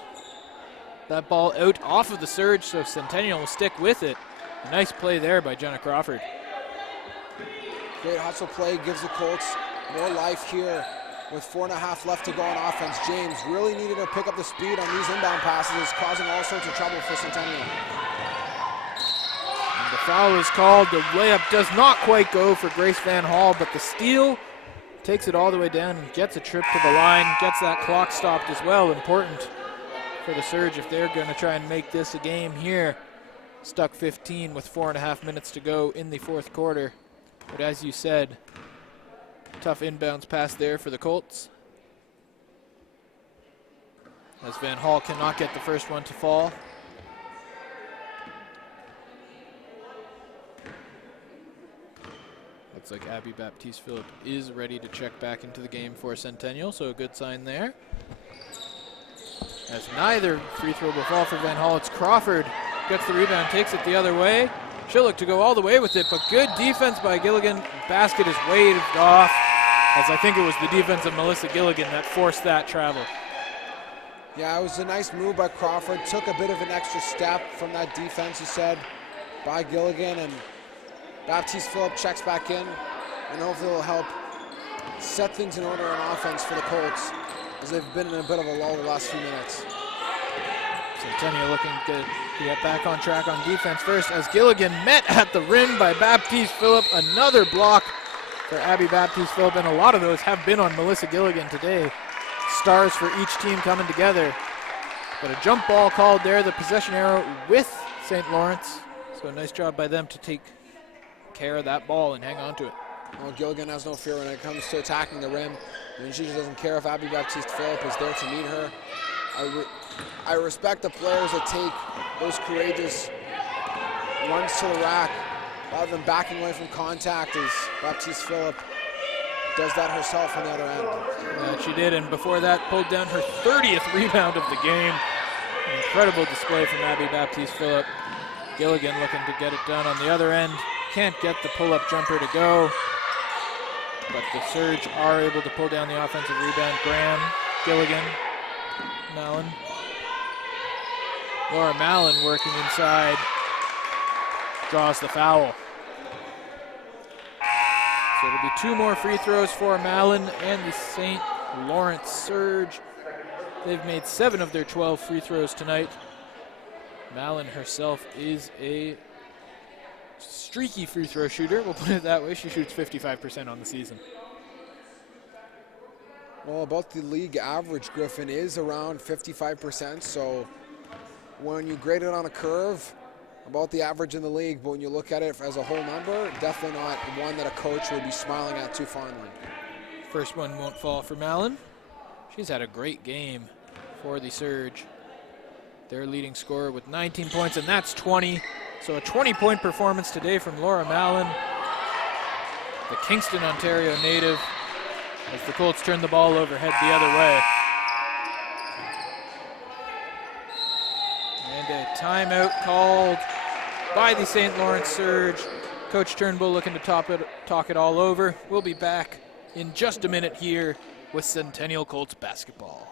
that ball out off of the surge, so Centennial will stick with it. A nice play there by Jenna Crawford. Great hustle play, gives the Colts more life here with 4.5 left to go on offense. James really needed to pick up the speed on these inbound passes, causing all sorts of trouble for Centennial. And the foul is called. The layup does not quite go for Grace Van Hall, but the steal takes it all the way down and gets a trip to the line, gets that clock stopped as well. Important for the Surge if they're going to try and make this a game here. Stuck 15 with 4.5 minutes to go in the fourth quarter. But as you said, tough inbounds pass there for the Colts, as Van Hall cannot get the first one to fall. Looks like Abby Baptiste-Phillip is ready to check back into the game for Centennial, so a good sign there. As neither free throw will fall for Van Hall, it's Crawford. Gets the rebound, takes it the other way. She'll look to go all the way with it, but good defense by Gilligan. Basket is waved off, as I think it was the defense of Melissa Gilligan that forced that travel. Yeah, it was a nice move by Crawford. Took a bit of an extra step from that defense, you said, by Gilligan, and Baptiste-Phillip checks back in, and hopefully it'll help set things in order on offense for the Colts, as they've been in a bit of a lull the last few minutes. Centennial looking to get back on track on defense first, as Gilligan met at the rim by Baptiste-Phillip. Another block for Abby Baptiste-Phillip, and a lot of those have been on Melissa Gilligan today. Stars for each team coming together. But a jump ball called there, the possession arrow with St. Lawrence. So a nice job by them to take care of that ball and hang on to it. Well, Gilligan has no fear when it comes to attacking the rim. And she just doesn't care if Abby Baptiste-Phillip is there to meet her. I respect the players that take those courageous runs to the rack rather than backing away from contact, as Baptiste-Phillip does that herself on the other end. Yeah, she did, and before that pulled down her 30th rebound of the game. An incredible display from Abby Baptiste-Phillip. Gilligan looking to get it done on the other end. Can't get the pull-up jumper to go, but the Surge are able to pull down the offensive rebound. Graham, Gilligan, Mallon. Laura Mallon working inside, draws the foul. So it'll be 2 more free throws for Mallon and the St. Lawrence Surge. They've made 7 of their 12 free throws tonight. Mallon herself is a streaky free throw shooter, we'll put it that way. She shoots 55% on the season. Well, about the league average, Griffin, is around 55%, so when you grade it on a curve, about the average in the league, but when you look at it as a whole number, definitely not one that a coach would be smiling at too fondly. First one won't fall for Mallon. She's had a great game for the Surge. Their leading scorer with 19 points, and that's 20. So a 20-point performance today from Laura Mallon, the Kingston, Ontario native, as the Colts turn the ball overhead the other way. And a timeout called by the St. Lawrence Surge. Coach Turnbull looking to talk it all over. We'll be back in just a minute here with Centennial Colts basketball.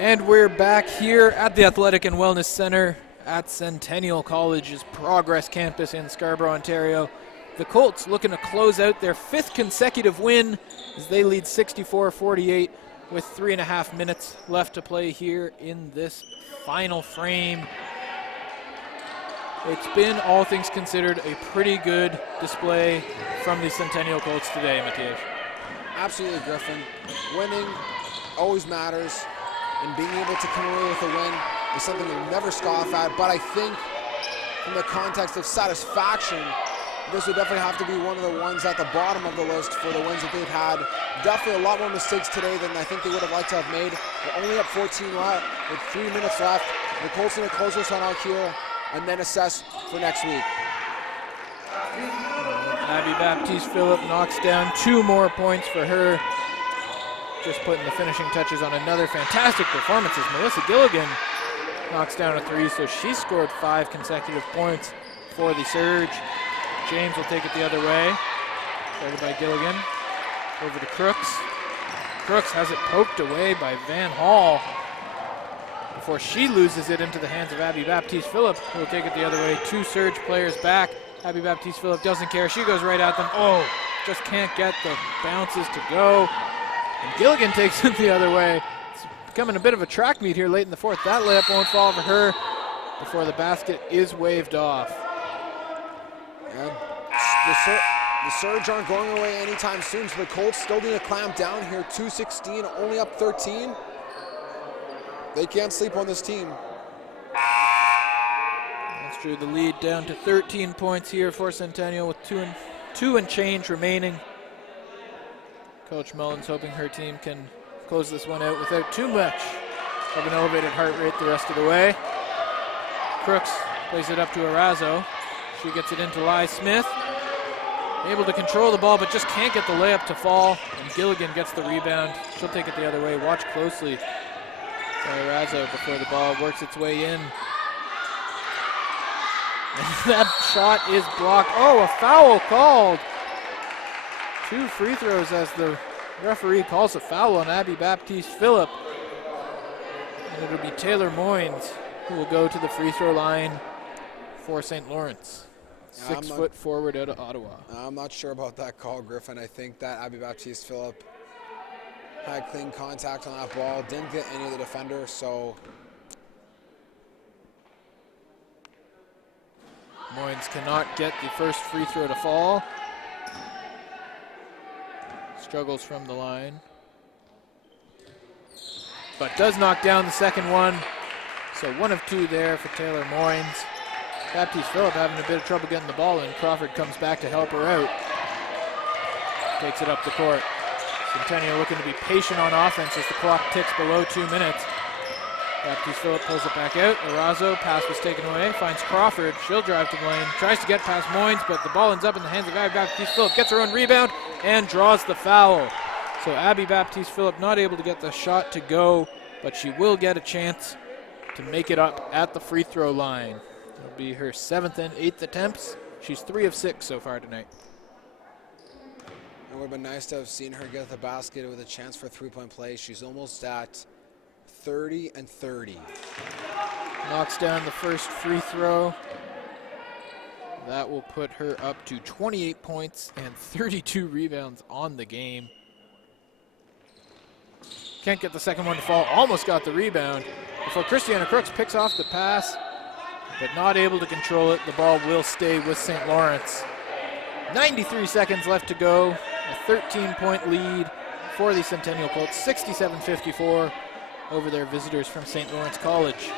And we're back here at the Athletic and Wellness Center at Centennial College's Progress Campus in Scarborough, Ontario. The Colts looking to close out their 5th consecutive win as they lead 64-48 with 3.5 minutes left to play here in this final frame. It's been, all things considered, a pretty good display from the Centennial Colts today, Matthias. Absolutely, Griffin. Winning always matters, and being able to come away with a win is something you'll never scoff at. But I think from the context of satisfaction, this would definitely have to be one of the ones at the bottom of the list for the wins that they've had. Definitely a lot more mistakes today than I think they would have liked to have made. They're only up 14 left with 3 minutes left. The Colts going to close this one out here and then assess for next week. Abby Baptiste-Phillip knocks down 2 more points for her. Just putting the finishing touches on another fantastic performance as Melissa Gilligan knocks down a 3, so she scored 5 consecutive points for the Surge. James will take it the other way. Started by Gilligan. Over to Crooks. Crooks has it poked away by Van Hall before she loses it into the hands of Abby Baptiste-Phillip, who will take it the other way. 2 Surge players back. Abby Baptiste-Phillip doesn't care. She goes right at them. Oh, just can't get the bounces to go. And Gilligan takes it the other way. It's becoming a bit of a track meet here late in the 4th. That layup won't fall for her before the basket is waved off. Yeah. The Surge aren't going away anytime soon, so the Colts still need to clamp down here. 2-16, only up 13. They can't sleep on this team. That's true. The lead down to 13 points here for Centennial with 2 and change remaining. Coach Mullins hoping her team can close this one out without too much of an elevated heart rate the rest of the way. Crooks plays it up to Arazo. She gets it into Lai Smith. Able to control the ball, but just can't get the layup to fall. And Gilligan gets the rebound. She'll take it the other way. Watch closely by Arazo before the ball works its way in. And that shot is blocked. Oh, a foul called. 2 free throws as the referee calls a foul on Abby Baptiste-Phillip. And it'll be Taylor Moynes who will go to the free throw line for St. Lawrence. 6-foot forward out of Ottawa. I'm not sure about that call, Griffin. I think that Abby Baptiste-Phillip had clean contact on that ball, didn't get any of the defender, so. Moynes cannot get the first free throw to fall. Struggles from the line, but does knock down the second one. So 1 of 2 there for Taylor Moynes. Baptiste-Phillip having a bit of trouble getting the ball in. Crawford comes back to help her out. Takes it up the court. Centennial looking to be patient on offense as the clock ticks below 2 minutes. Baptiste-Phillip pulls it back out. Arazo, pass was taken away, finds Crawford. She'll drive to the lane, tries to get past Moynes, but the ball ends up in the hands of Abby Baptiste-Phillip. Gets her own rebound and draws the foul. So Abby Baptiste-Phillip not able to get the shot to go, but she will get a chance to make it up at the free throw line. It'll be her 7th and 8th attempts. She's 3 of 6 so far tonight. It would have been nice to have seen her get the basket with a chance for 3-point play. She's almost at 30 and 30. Knocks down the first free throw. That will put her up to 28 points and 32 rebounds on the game. Can't get the second one to fall. Almost got the rebound before Christiana Crooks picks off the pass, but not able to control it. The ball will stay with St. Lawrence. 93 seconds left to go. A 13-point lead for the Centennial Colts. 67-54 over their visitors from St. Lawrence College.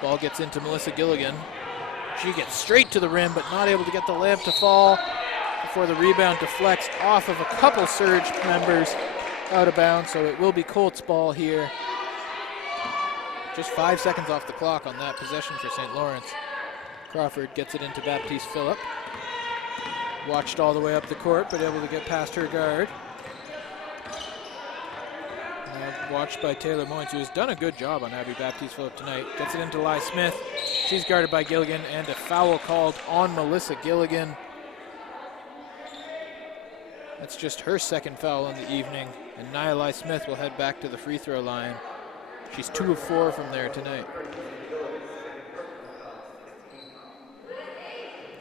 Ball gets into Melissa Gilligan. She gets straight to the rim, but not able to get the layup to fall before the rebound deflects off of a couple Surge members out of bounds, so it will be Colts ball here. Just 5 seconds off the clock on that possession for St. Lawrence. Crawford gets it into Baptiste-Phillip. Watched all the way up the court, but able to get past her guard. Watched by Taylor Moynes, who has done a good job on Abby Baptiste-Phillip tonight. Gets it into Lai Smith. She's guarded by Gilligan, and a foul called on Melissa Gilligan. That's just her second foul on the evening, and Nia Lai Smith will head back to the free throw line. She's 2 of 4 from there tonight.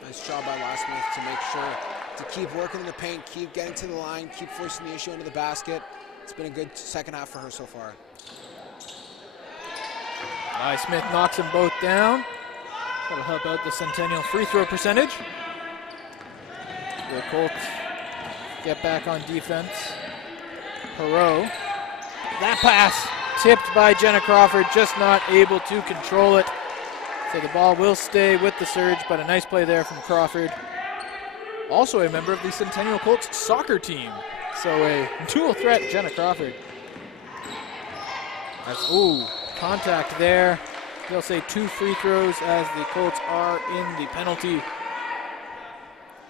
Nice job by Smith to make sure to keep working in the paint, keep getting to the line, keep forcing the issue into the basket. It's been a good second half for her so far. Smith knocks them both down. That'll help out the Centennial free throw percentage. The Colts get back on defense. Perot. That pass tipped by Jenna Crawford, just not able to control it. So the ball will stay with the Surge, but a nice play there from Crawford. Also a member of the Centennial Colts soccer team. So a dual threat, Jenna Crawford. Contact there. They'll say 2 free throws as the Colts are in the penalty.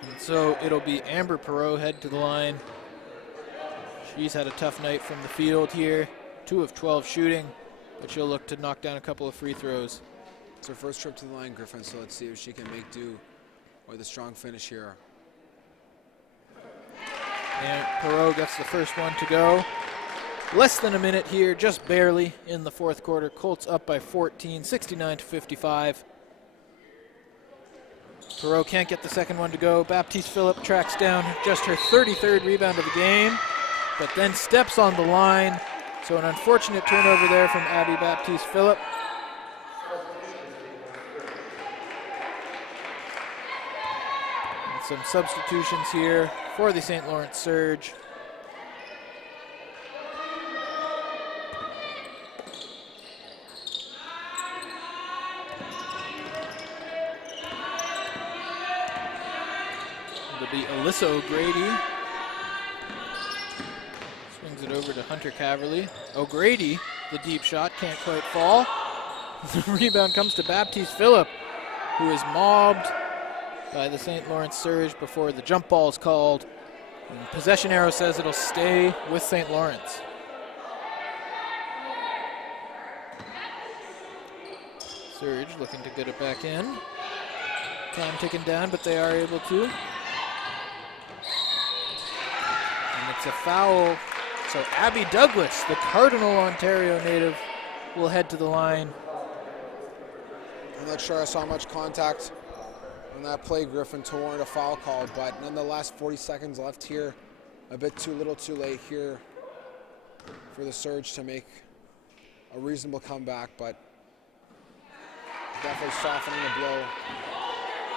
And so it'll be Amber Perot head to the line. She's had a tough night from the field here. 2 of 12 shooting, but she'll look to knock down a couple of free throws. It's her first trip to the line, Griffin, so let's see if she can make do with a strong finish here. And Perot gets the first one to go. Less than a minute here, just barely in the fourth quarter. Colts up by 14, 69-55. Perot can't get the second one to go. Baptiste Phillip tracks down just her 33rd rebound of the game, but then steps on the line. So an unfortunate turnover there from Abby Baptiste Phillip. And some substitutions here for the St. Lawrence Surge. It'll be Alyssa O'Grady. Swings it over to Hunter Caverly. O'Grady, the deep shot, can't quite fall. The rebound comes to Baptiste Phillip, who is mobbed by the St. Lawrence Surge before the jump ball is called. And possession arrow says it'll stay with St. Lawrence. Surge looking to get it back in. Time ticking down, but they are able to. And it's a foul. So Abby Douglas, the Cardinal, Ontario native, will head to the line. I'm not sure I saw much contact on that play, Griffin, to warrant a foul call, but nonetheless, 40 seconds left here. A bit too little too late here for the Surge to make a reasonable comeback, but definitely softening the blow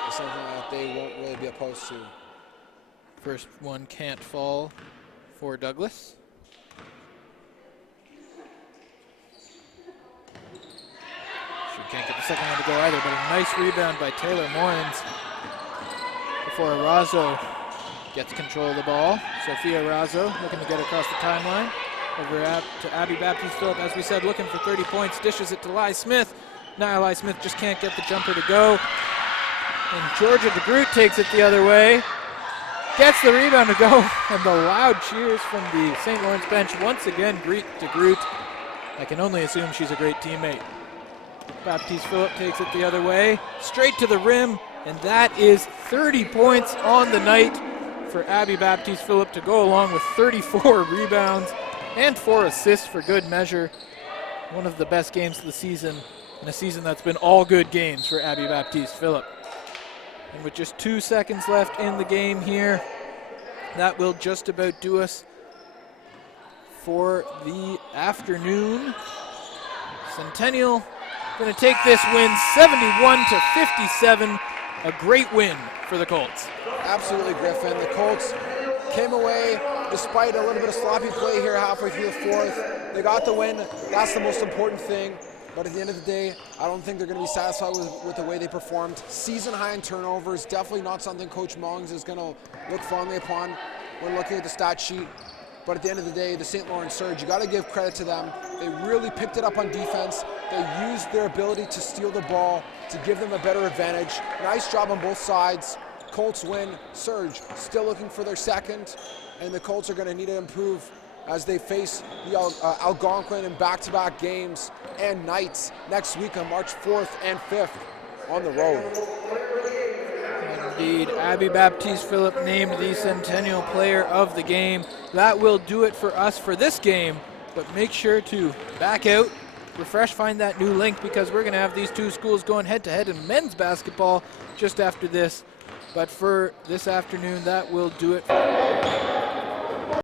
is something that they won't really be opposed to. First one can't fall for Douglas. She can't get the second one to go either, but a nice rebound by Taylor Moyens before Arazo gets control of the ball. Sophia Arazo looking to get across the timeline. Over to Abby Baptiste Phillip, as we said, looking for 30 points, dishes it to Lai Smith. Now Lai Smith just can't get the jumper to go. And Georgia DeGroot takes it the other way. Gets the rebound to go, and the loud cheers from the St. Lawrence bench once again greet DeGroot. I can only assume she's a great teammate. Baptiste Phillip takes it the other way, straight to the rim, and that is 30 points on the night for Abby Baptiste Phillip to go along with 34 rebounds and 4 assists for good measure. One of the best games of the season, in a season that's been all good games for Abby Baptiste Phillip. And with just 2 seconds left in the game here, that will just about do us for the afternoon. Centennial going to take this win 71-57. A great win for the Colts. Absolutely, Griffin. The Colts came away despite a little bit of sloppy play here halfway through the fourth. They got the win. That's the most important thing. But at the end of the day, I don't think they're going to be satisfied with the way they performed. Season high in turnovers, definitely not something Coach Mullings is going to look fondly upon when looking at the stat sheet. But at the end of the day, the St. Lawrence Surge, you got to give credit to them. They really picked it up on defense. They used their ability to steal the ball to give them a better advantage. Nice job on both sides. Colts win. Surge still looking for their second, and the Colts are going to need to improve as they face the Algonquin in back-to-back games and nights next week on March 4th and 5th on the road. Indeed, Abby Baptiste Phillip named the Centennial Player of the Game. That will do it for us for this game, but make sure to back out refresh, find that new link, because we're going to have these two schools going head-to-head in men's basketball just after this. But for this afternoon, that will do it.